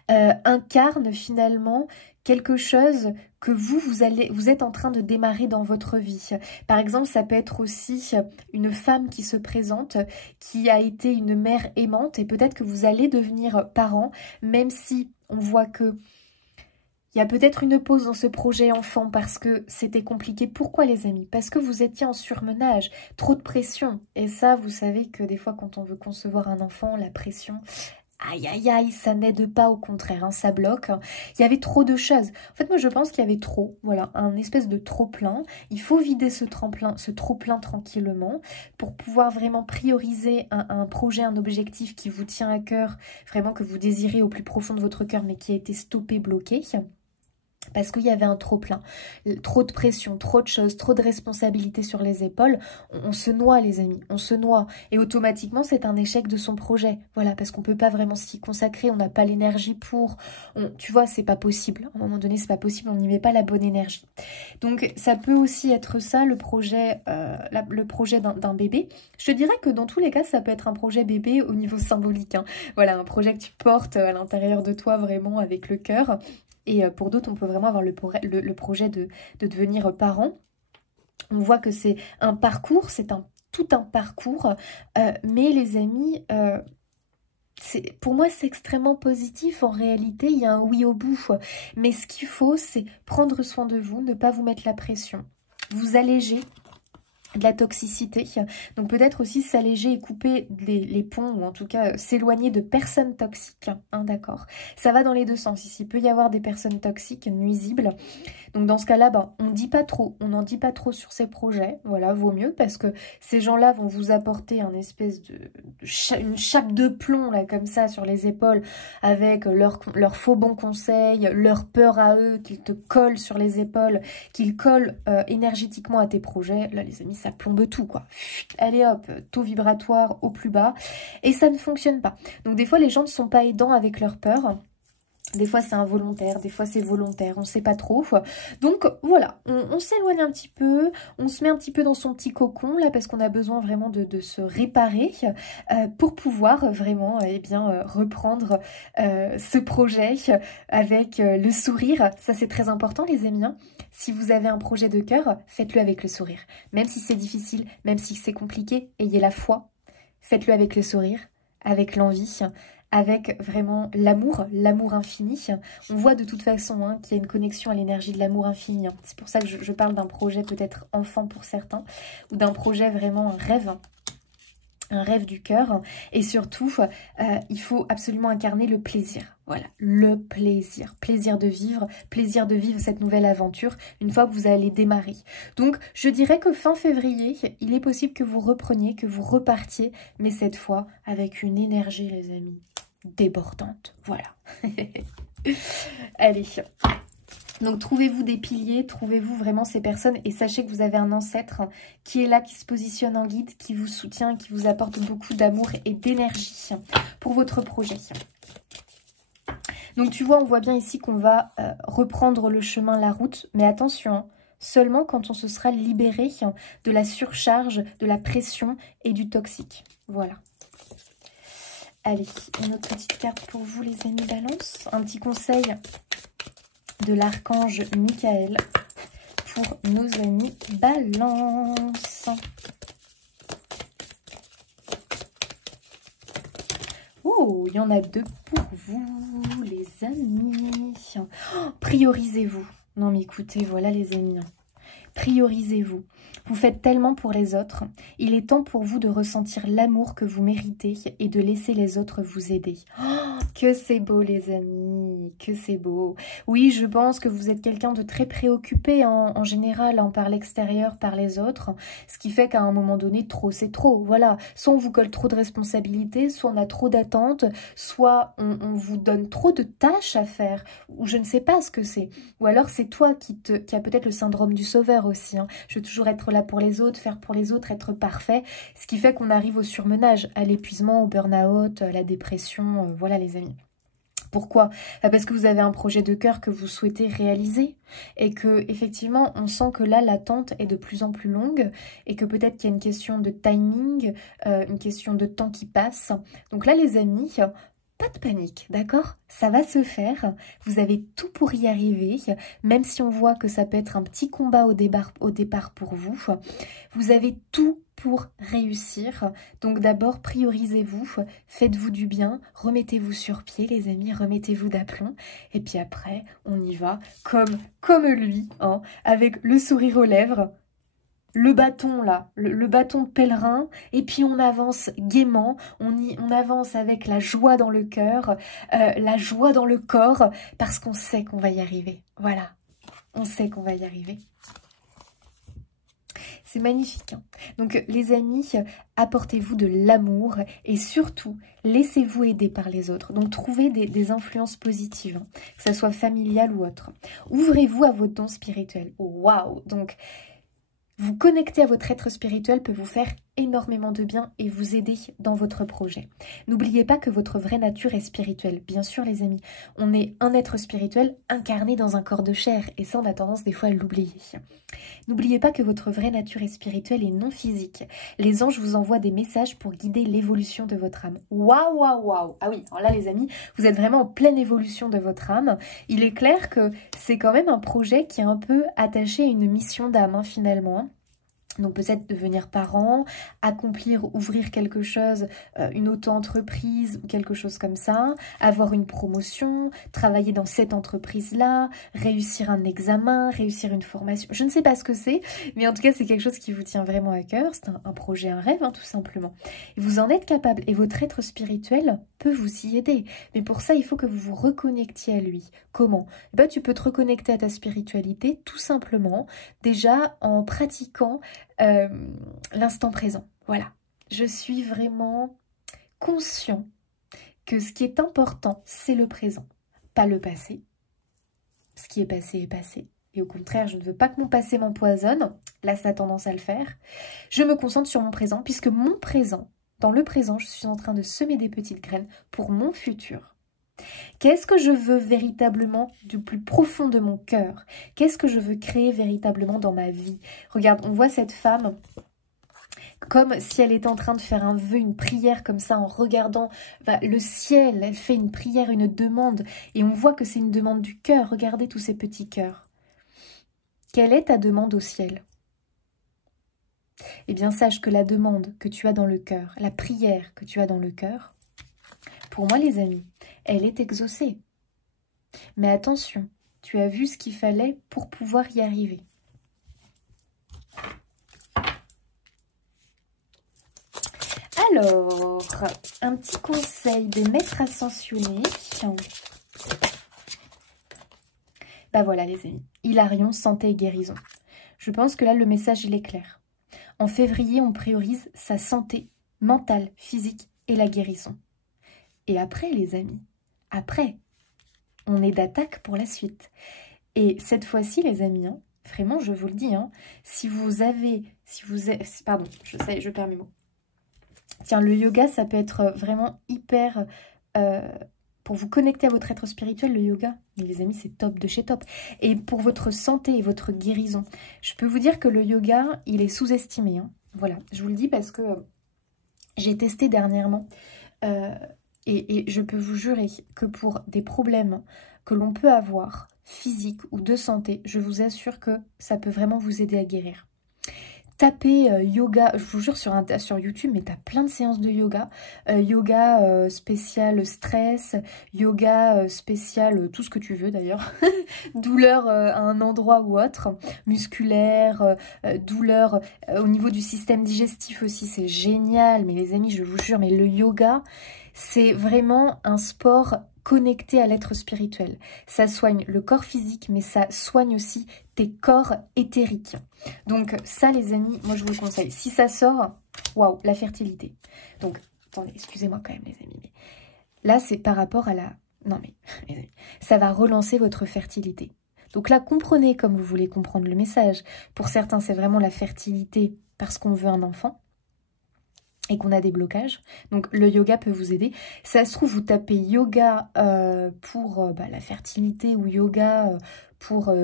incarne finalement quelque chose que vous êtes en train de démarrer dans votre vie. Par exemple, ça peut être aussi une femme qui se présente, qui a été une mère aimante et peut-être que vous allez devenir parent, même si on voit que il y a peut-être une pause dans ce projet enfant parce que c'était compliqué. Pourquoi, les amis? Parce que vous étiez en surmenage, trop de pression. Et ça, vous savez que des fois, quand on veut concevoir un enfant, la pression, aïe, aïe, aïe, ça n'aide pas, au contraire, hein, ça bloque. Il y avait trop de choses. En fait, moi, je pense qu'il y avait trop, voilà, un espèce de trop-plein. Il faut vider ce trop-plein tranquillement pour pouvoir vraiment prioriser un projet, un objectif qui vous tient à cœur, vraiment que vous désirez au plus profond de votre cœur, mais qui a été stoppé, bloqué. Parce qu'il y avait un trop-plein, trop de pression, trop de choses, trop de responsabilités sur les épaules. On se noie, les amis, on se noie. Et automatiquement, c'est un échec de son projet. Voilà, parce qu'on ne peut pas vraiment s'y consacrer, on n'a pas l'énergie pour... tu vois, c'est pas possible. À un moment donné, c'est pas possible, on n'y met pas la bonne énergie. Donc, ça peut aussi être ça, le projet d'un bébé. Je te dirais que dans tous les cas, ça peut être un projet bébé au niveau symbolique. Hein. Voilà, un projet que tu portes à l'intérieur de toi, vraiment, avec le cœur. Et pour d'autres, on peut vraiment avoir le projet de devenir parent. On voit que c'est un parcours, c'est tout un parcours. Mais les amis, pour moi, c'est extrêmement positif. En réalité, il y a un oui au bout. Mais ce qu'il faut, c'est prendre soin de vous, ne pas vous mettre la pression. Vous alléger de la toxicité, donc peut-être aussi s'alléger et couper les ponts, ou en tout cas s'éloigner de personnes toxiques, hein, d'accord. Ça va dans les deux sens, ici il peut y avoir des personnes toxiques, nuisibles, donc dans ce cas-là, on ne dit pas trop, on n'en dit pas trop sur ces projets, voilà, vaut mieux, parce que ces gens-là vont vous apporter un espèce une chape de plomb, là, comme ça, sur les épaules, avec leurs faux bons conseils, leur peur à eux, qu'ils te collent sur les épaules, qu'ils collent énergétiquement à tes projets, là les amis, ça plombe tout, quoi. Allez hop, taux vibratoire au plus bas. Et ça ne fonctionne pas. Donc des fois, les gens ne sont pas aidants avec leur peur. Des fois, c'est involontaire, des fois, c'est volontaire, on ne sait pas trop. Donc, voilà, on s'éloigne un petit peu, on se met un petit peu dans son petit cocon, là, parce qu'on a besoin vraiment de se réparer pour pouvoir vraiment, reprendre ce projet avec le sourire. Ça, c'est très important, les amis. Hein. Si vous avez un projet de cœur, faites-le avec le sourire. Même si c'est difficile, même si c'est compliqué, ayez la foi. Faites-le avec le sourire, avec l'envie, avec vraiment l'amour infini. On voit de toute façon hein, qu'il y a une connexion à l'énergie de l'amour infini. Hein. C'est pour ça que je parle d'un projet peut-être enfant pour certains, ou d'un projet vraiment un rêve du cœur. Et surtout, il faut absolument incarner le plaisir. Voilà, le plaisir. Plaisir de vivre cette nouvelle aventure une fois que vous allez démarrer. Donc, je dirais que fin février, il est possible que vous repreniez, que vous repartiez, mais cette fois avec une énergie, les amis, débordante. Voilà. Allez. Donc, trouvez-vous des piliers, trouvez-vous vraiment ces personnes et sachez que vous avez un ancêtre qui est là, qui se positionne en guide, qui vous soutient, qui vous apporte beaucoup d'amour et d'énergie pour votre projet. Donc, tu vois, on voit bien ici qu'on va reprendre le chemin, la route, mais attention, hein, seulement quand on se sera libéré de la surcharge, de la pression et du toxique. Voilà. Allez, une autre petite carte pour vous, les amis Balance. Un petit conseil de l'archange Michael pour nos amis Balance. Oh, il y en a deux pour vous, les amis. Oh, priorisez-vous. Non mais écoutez, voilà les amis. Priorisez-vous. Vous faites tellement pour les autres. Il est temps pour vous de ressentir l'amour que vous méritez et de laisser les autres vous aider. Oh, que c'est beau les amis, que c'est beau. Oui, je pense que vous êtes quelqu'un de très préoccupé en général par l'extérieur, par les autres. Ce qui fait qu'à un moment donné, trop c'est trop. Voilà, soit on vous colle trop de responsabilités, soit on a trop d'attentes, soit on vous donne trop de tâches à faire, ou je ne sais pas ce que c'est. Ou alors c'est toi qui a peut-être le syndrome du sauveur aussi. Hein. Je veux toujours être là pour les autres, faire pour les autres, être parfait. Ce qui fait qu'on arrive au surmenage, à l'épuisement, au burn-out, à la dépression. Voilà les amis. Pourquoi? Parce que vous avez un projet de cœur que vous souhaitez réaliser et que effectivement on sent que là l'attente est de plus en plus longue et que peut-être qu'il y a une question de timing, une question de temps qui passe. Donc là les amis, pas de panique, d'accord? Ça va se faire, vous avez tout pour y arriver, même si on voit que ça peut être un petit combat au départ pour vous. Vous avez tout pour réussir. Donc d'abord, priorisez-vous, faites-vous du bien, remettez-vous sur pied les amis, remettez-vous d'aplomb. Et puis après, on y va comme lui, hein, avec le sourire aux lèvres. Le bâton là, le bâton pèlerin, et puis on avance gaiement, on avance avec la joie dans le cœur, la joie dans le corps, parce qu'on sait qu'on va y arriver. Voilà, on sait qu'on va y arriver. C'est magnifique, hein. Donc les amis, apportez-vous de l'amour et surtout, laissez-vous aider par les autres. Donc trouvez des influences positives, hein, que ce soit familiale ou autre. Ouvrez-vous à votre don spirituel. Waouh! Donc, vous connecter à votre être spirituel peut vous faire énormément de bien et vous aider dans votre projet. N'oubliez pas que votre vraie nature est spirituelle. Bien sûr les amis, on est un être spirituel incarné dans un corps de chair et ça on a tendance des fois à l'oublier. N'oubliez pas que votre vraie nature est spirituelle et non physique. Les anges vous envoient des messages pour guider l'évolution de votre âme. Waouh, waouh, waouh! Ah oui, alors là les amis, vous êtes vraiment en pleine évolution de votre âme. Il est clair que c'est quand même un projet qui est un peu attaché à une mission d'âme, hein, finalement, hein. Donc peut-être devenir parent, accomplir, ouvrir quelque chose, une auto-entreprise ou quelque chose comme ça, avoir une promotion, travailler dans cette entreprise-là, réussir un examen, réussir une formation. Je ne sais pas ce que c'est, mais en tout cas c'est quelque chose qui vous tient vraiment à cœur. C'est un projet, un rêve, hein, tout simplement. Et vous en êtes capable et votre être spirituel peut vous y aider. Mais pour ça, il faut que vous vous reconnectiez à lui. Comment? Eh ben, tu peux te reconnecter à ta spiritualité tout simplement, déjà en pratiquant l'instant présent. Voilà, je suis vraiment conscient que ce qui est important, c'est le présent, pas le passé. Ce qui est passé, et au contraire, je ne veux pas que mon passé m'empoisonne. Là, ça a tendance à le faire. Je me concentre sur mon présent, puisque mon présent, dans le présent, je suis en train de semer des petites graines pour mon futur. Qu'est-ce que je veux véritablement du plus profond de mon cœur? Qu'est-ce que je veux créer véritablement dans ma vie? Regarde, on voit cette femme comme si elle était en train de faire un vœu, une prière comme ça, en regardant le ciel. Elle fait une prière, une demande, et on voit que c'est une demande du cœur. Regardez tous ces petits cœurs. Quelle est ta demande au ciel? Eh bien, sache que la demande que tu as dans le cœur, la prière que tu as dans le cœur, pour moi, les amis, elle est exaucée. Mais attention, tu as vu ce qu'il fallait pour pouvoir y arriver. Alors, un petit conseil des maîtres ascensionnés. Bah voilà les amis, Hilarion, santé et guérison. Je pense que là, le message, il est clair. En février, on priorise sa santé mentale, physique et la guérison. Et après, les amis, après, on est d'attaque pour la suite. Et cette fois-ci, les amis, hein, vraiment, je vous le dis, hein, pardon, je perds mes mots. Tiens, le yoga, ça peut être vraiment hyper... pour vous connecter à votre être spirituel, le yoga, mais les amis, c'est top de chez top. Et pour votre santé et votre guérison, je peux vous dire que le yoga, il est sous-estimé, hein. Voilà, je vous le dis parce que j'ai testé dernièrement... Et je peux vous jurer que pour des problèmes que l'on peut avoir, physiques ou de santé, je vous assure que ça peut vraiment vous aider à guérir. Tapez yoga, je vous jure sur YouTube, mais tu as plein de séances de yoga. Yoga spécial stress, yoga spécial tout ce que tu veux d'ailleurs. Douleur à un endroit ou autre, musculaire, douleur au niveau du système digestif aussi, c'est génial. Mais les amis, je vous jure, mais le yoga, c'est vraiment un sport connecté à l'être spirituel. Ça soigne le corps physique, mais ça soigne aussi tes corps éthériques. Donc ça, les amis, moi je vous le conseille. Si ça sort, waouh, la fertilité. Donc, attendez, excusez-moi quand même, les amis. Mais là, c'est par rapport à la... Non mais, les amis, ça va relancer votre fertilité. Donc là, comprenez comme vous voulez comprendre le message. Pour certains, c'est vraiment la fertilité parce qu'on veut un enfant et qu'on a des blocages. Donc le yoga peut vous aider. Ça se trouve, vous tapez yoga pour la fertilité ou yoga pour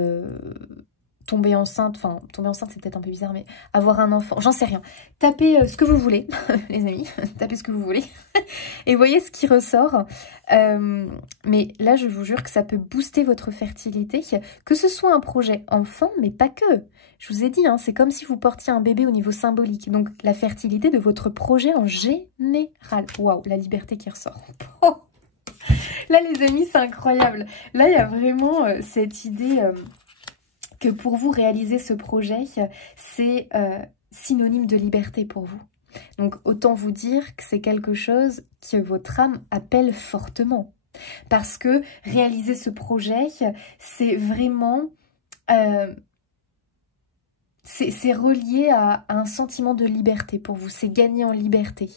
tomber enceinte. Enfin, tomber enceinte, c'est peut-être un peu bizarre, mais avoir un enfant, j'en sais rien. Tapez ce que vous voulez, les amis. Tapez ce que vous voulez. Et voyez ce qui ressort. Mais là, je vous jure que ça peut booster votre fertilité. Que ce soit un projet enfant, mais pas que. Je vous ai dit, hein, c'est comme si vous portiez un bébé au niveau symbolique. Donc, la fertilité de votre projet en général. Waouh, la liberté qui ressort. Oh, là, les amis, c'est incroyable. Là, il y a vraiment cette idée que pour vous réaliser ce projet, c'est synonyme de liberté pour vous. Donc, autant vous dire que c'est quelque chose que votre âme appelle fortement. Parce que réaliser ce projet, c'est vraiment... C'est relié à un sentiment de liberté pour vous. C'est gagner en liberté.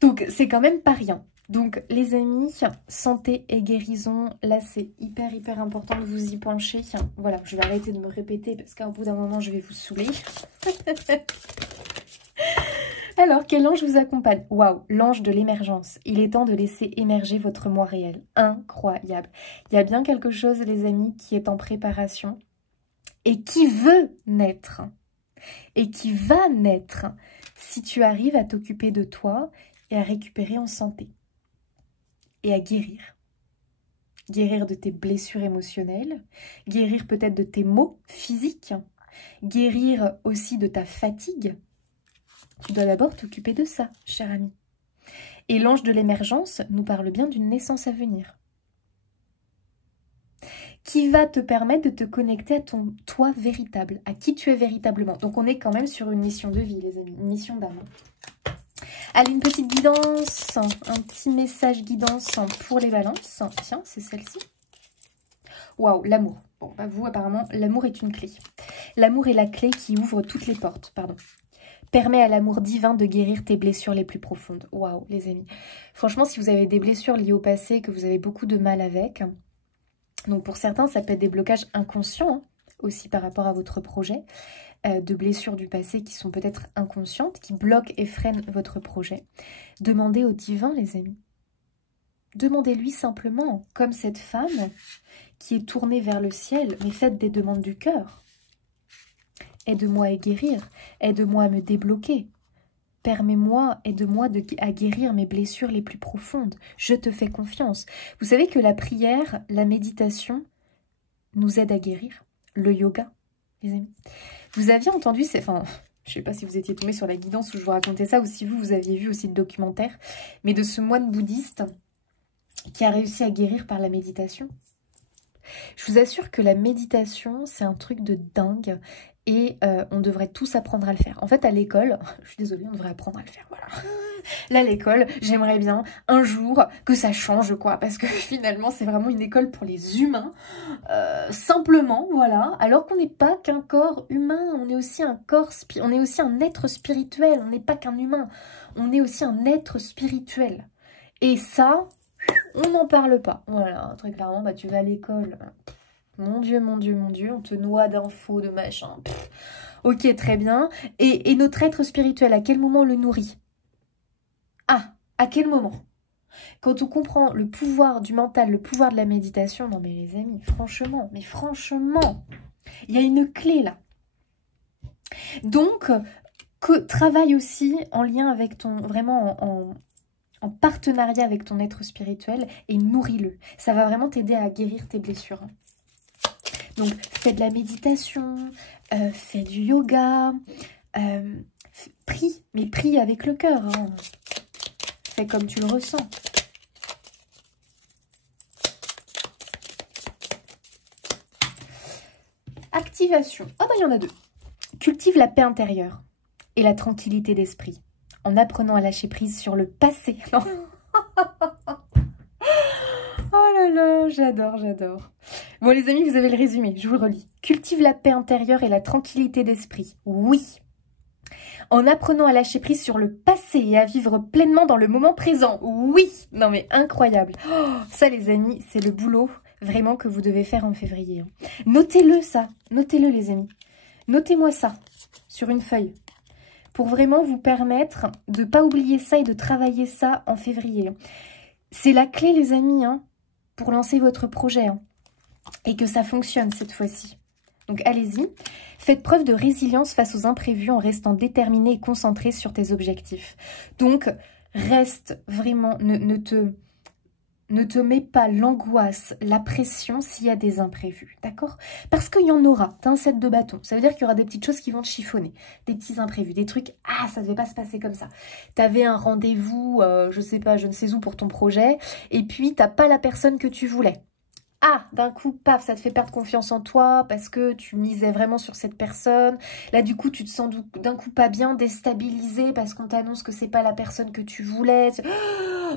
Donc, c'est quand même pas rien. Donc, les amis, santé et guérison, là, c'est hyper important de vous y pencher. Voilà, je vais arrêter de me répéter parce qu'à bout d'un moment, je vais vous saouler. Alors, quel ange vous accompagne? Waouh, l'ange de l'émergence. Il est temps de laisser émerger votre moi réel. Incroyable. Il y a bien quelque chose, les amis, qui est en préparation et qui veut naître. Et qui va naître si tu arrives à t'occuper de toi et à récupérer en santé. Et à guérir. Guérir de tes blessures émotionnelles, guérir peut-être de tes maux physiques, guérir aussi de ta fatigue. Tu dois d'abord t'occuper de ça, cher ami. Et l'ange de l'émergence nous parle bien d'une naissance à venir, qui va te permettre de te connecter à ton toi véritable, à qui tu es véritablement. Donc on est quand même sur une mission de vie, les amis, une mission d'amour. Allez, une petite guidance, un petit message guidance pour les balances. Tiens, c'est celle-ci. Waouh, l'amour. Bon, bah vous, apparemment, l'amour est une clé. L'amour est la clé qui ouvre toutes les portes, pardon. Permet à l'amour divin de guérir tes blessures les plus profondes. Waouh, les amis. Franchement, si vous avez des blessures liées au passé, que vous avez beaucoup de mal avec, donc pour certains, ça peut être des blocages inconscients, aussi par rapport à votre projet, de blessures du passé qui sont peut-être inconscientes, qui bloquent et freinent votre projet. Demandez au divin, les amis. Demandez-lui simplement, comme cette femme qui est tournée vers le ciel, mais faites des demandes du cœur. Aide-moi à guérir, aide-moi à me débloquer. Permets-moi, aide-moi à guérir mes blessures les plus profondes. Je te fais confiance. Vous savez que la prière, la méditation nous aide à guérir. Le yoga, les amis. Vous aviez entendu, enfin, je ne sais pas si vous étiez tombé sur la guidance où je vous racontais ça, ou si vous aviez vu aussi le documentaire, mais de ce moine bouddhiste qui a réussi à guérir par la méditation. Je vous assure que la méditation, c'est un truc de dingue et on devrait tous apprendre à le faire. En fait, à l'école, je suis désolée, on devrait apprendre à le faire, voilà. Là, l'école, j'aimerais bien un jour que ça change, quoi, parce que finalement, c'est vraiment une école pour les humains, simplement, voilà. Alors qu'on n'est pas qu'un corps humain, on est aussi un corps, on est aussi un être spirituel, on n'est pas qu'un humain, on est aussi un être spirituel. Et ça, on n'en parle pas, voilà, très clairement, bah tu vas à l'école, mon Dieu, mon Dieu, mon Dieu, on te noie d'infos, de machin, ok, très bien, et notre être spirituel, à quel moment on le nourrit? Ah, à quel moment? Quand on comprend le pouvoir du mental, le pouvoir de la méditation, non mais les amis, franchement, il y a une clé là. Donc, travaille aussi en lien avec ton, vraiment en partenariat avec ton être spirituel et nourris-le. Ça va vraiment t'aider à guérir tes blessures. Donc, fais de la méditation, fais du yoga, prie, mais prie avec le cœur. Hein. Fais comme tu le ressens. Activation. Ah bah il y en a deux. Cultive la paix intérieure et la tranquillité d'esprit en apprenant à lâcher prise sur le passé. Non. Oh là là, j'adore, j'adore. Bon les amis, vous avez le résumé, je vous le relis. Cultive la paix intérieure et la tranquillité d'esprit. Oui. En apprenant à lâcher prise sur le passé et à vivre pleinement dans le moment présent. Oui. Non mais incroyable. Oh, ça les amis, c'est le boulot vraiment que vous devez faire en février. Notez-le ça, notez-le les amis. Notez-moi ça sur une feuille pour vraiment vous permettre de ne pas oublier ça et de travailler ça en février. C'est la clé les amis hein, pour lancer votre projet hein, et que ça fonctionne cette fois-ci. Donc allez-y, faites preuve de résilience face aux imprévus en restant déterminé et concentré sur tes objectifs. Donc reste vraiment, ne te mets pas l'angoisse, la pression s'il y a des imprévus, d'accord? Parce qu'il y en aura, t'as un set de bâtons. Ça veut dire qu'il y aura des petites choses qui vont te chiffonner, des petits imprévus, des trucs, ah, ça ne devait pas se passer comme ça. T'avais un rendez-vous, je sais pas, je ne sais où pour ton projet, et puis t'as pas la personne que tu voulais. Ah, d'un coup, paf, ça te fait perdre confiance en toi parce que tu misais vraiment sur cette personne. Là, du coup, tu te sens d'un coup pas bien, déstabilisé parce qu'on t'annonce que c'est pas la personne que tu voulais.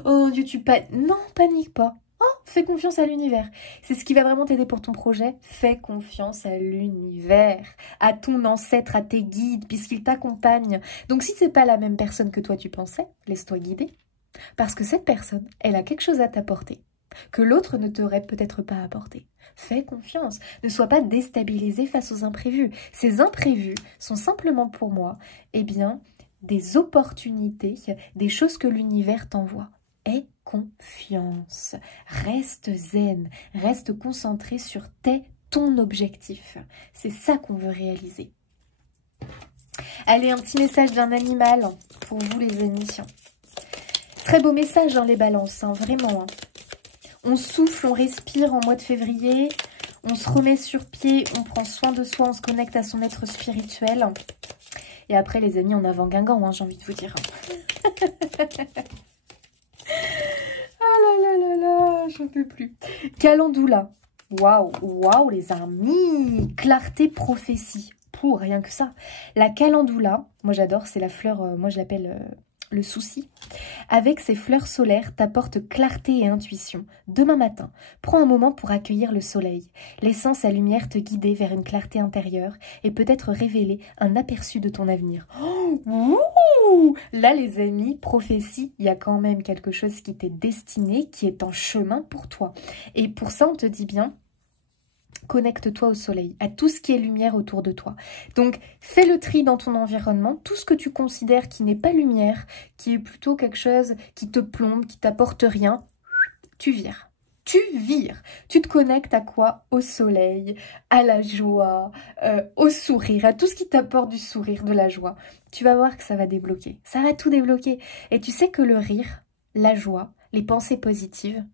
Oh Dieu, non, panique pas. Oh, Fais confiance à l'univers. C'est ce qui va vraiment t'aider pour ton projet. Fais confiance à l'univers, à ton ancêtre, à tes guides, puisqu'ils t'accompagnent. Donc si c'est pas la même personne que toi tu pensais, laisse-toi guider. Parce que cette personne, elle a quelque chose à t'apporter que l'autre ne t'aurait peut-être pas apporté. Fais confiance. Ne sois pas déstabilisé face aux imprévus. Ces imprévus sont simplement pour moi, eh bien, des opportunités, des choses que l'univers t'envoie. Aie confiance, reste zen, reste concentré sur ton objectif. C'est ça qu'on veut réaliser. Allez, un petit message d'un animal pour vous les amis. Très beau message dans les balances, hein, vraiment. Hein. On souffle, on respire en mois de février, on se remet sur pied, on prend soin de soi, on se connecte à son être spirituel. Et après les amis, en avant Guingamp, hein, j'ai envie de vous dire. Ah là là là là, j'en peux plus. Calendula. Waouh, waouh les amis. Clarté, prophétie. Pour rien que ça. La calendula, moi j'adore, c'est la fleur, moi je l'appelle le souci. Avec ses fleurs solaires, t'apporte clarté et intuition. Demain matin, prends un moment pour accueillir le soleil. Laissant sa lumière te guider vers une clarté intérieure et peut-être révéler un aperçu de ton avenir. Oh, ouh, là les amis, prophétie, il y a quand même quelque chose qui t'est destiné, qui est en chemin pour toi. Et pour ça, on te dit bien, connecte-toi au soleil, à tout ce qui est lumière autour de toi. Donc, fais le tri dans ton environnement, tout ce que tu considères qui n'est pas lumière, qui est plutôt quelque chose qui te plombe, qui t'apporte rien, tu vires. Tu vires. Tu te connectes à quoi? Au soleil, à la joie, au sourire, à tout ce qui t'apporte du sourire, de la joie. Tu vas voir que ça va débloquer. Ça va tout débloquer. Et tu sais que le rire, la joie, les pensées positives,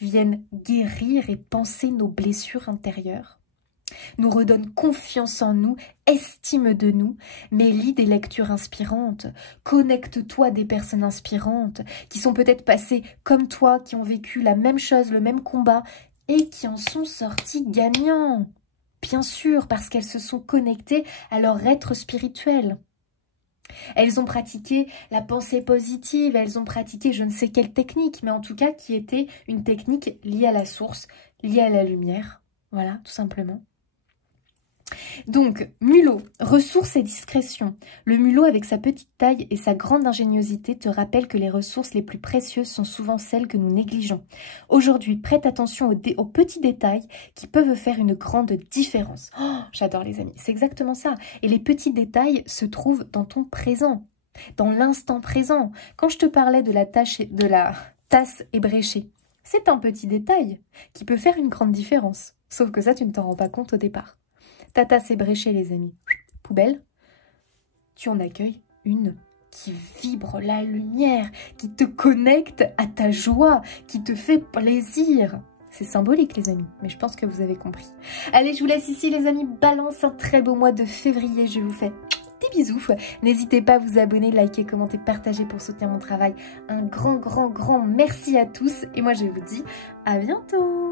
viennent guérir et panser nos blessures intérieures, nous redonnent confiance en nous, estime de nous, mais lis des lectures inspirantes, connecte-toi à des personnes inspirantes qui sont peut-être passées comme toi, qui ont vécu la même chose, le même combat et qui en sont sortis gagnants. Bien sûr, parce qu'elles se sont connectées à leur être spirituel. Elles ont pratiqué la pensée positive, elles ont pratiqué je ne sais quelle technique, mais en tout cas qui était une technique liée à la source, liée à la lumière. Voilà, tout simplement. Donc, mulot, ressources et discrétion. Le mulot, avec sa petite taille et sa grande ingéniosité, te rappelle que les ressources les plus précieuses sont souvent celles que nous négligeons. Aujourd'hui, prête attention aux petits détails qui peuvent faire une grande différence. Oh, j'adore les amis, c'est exactement ça. Et les petits détails se trouvent dans ton présent, dans l'instant présent. Quand je te parlais de la tasse ébréchée, c'est un petit détail qui peut faire une grande différence. Sauf que ça, tu ne t'en rends pas compte au départ. Ta tasse ébréchée, les amis. Poubelle, tu en accueilles une qui vibre la lumière, qui te connecte à ta joie, qui te fait plaisir. C'est symbolique, les amis, mais je pense que vous avez compris. Allez, je vous laisse ici, les amis. Balance, un très beau mois de février. Je vous fais des bisous. N'hésitez pas à vous abonner, liker, commenter, partager pour soutenir mon travail. Un grand, grand, grand merci à tous. Et moi, je vous dis à bientôt.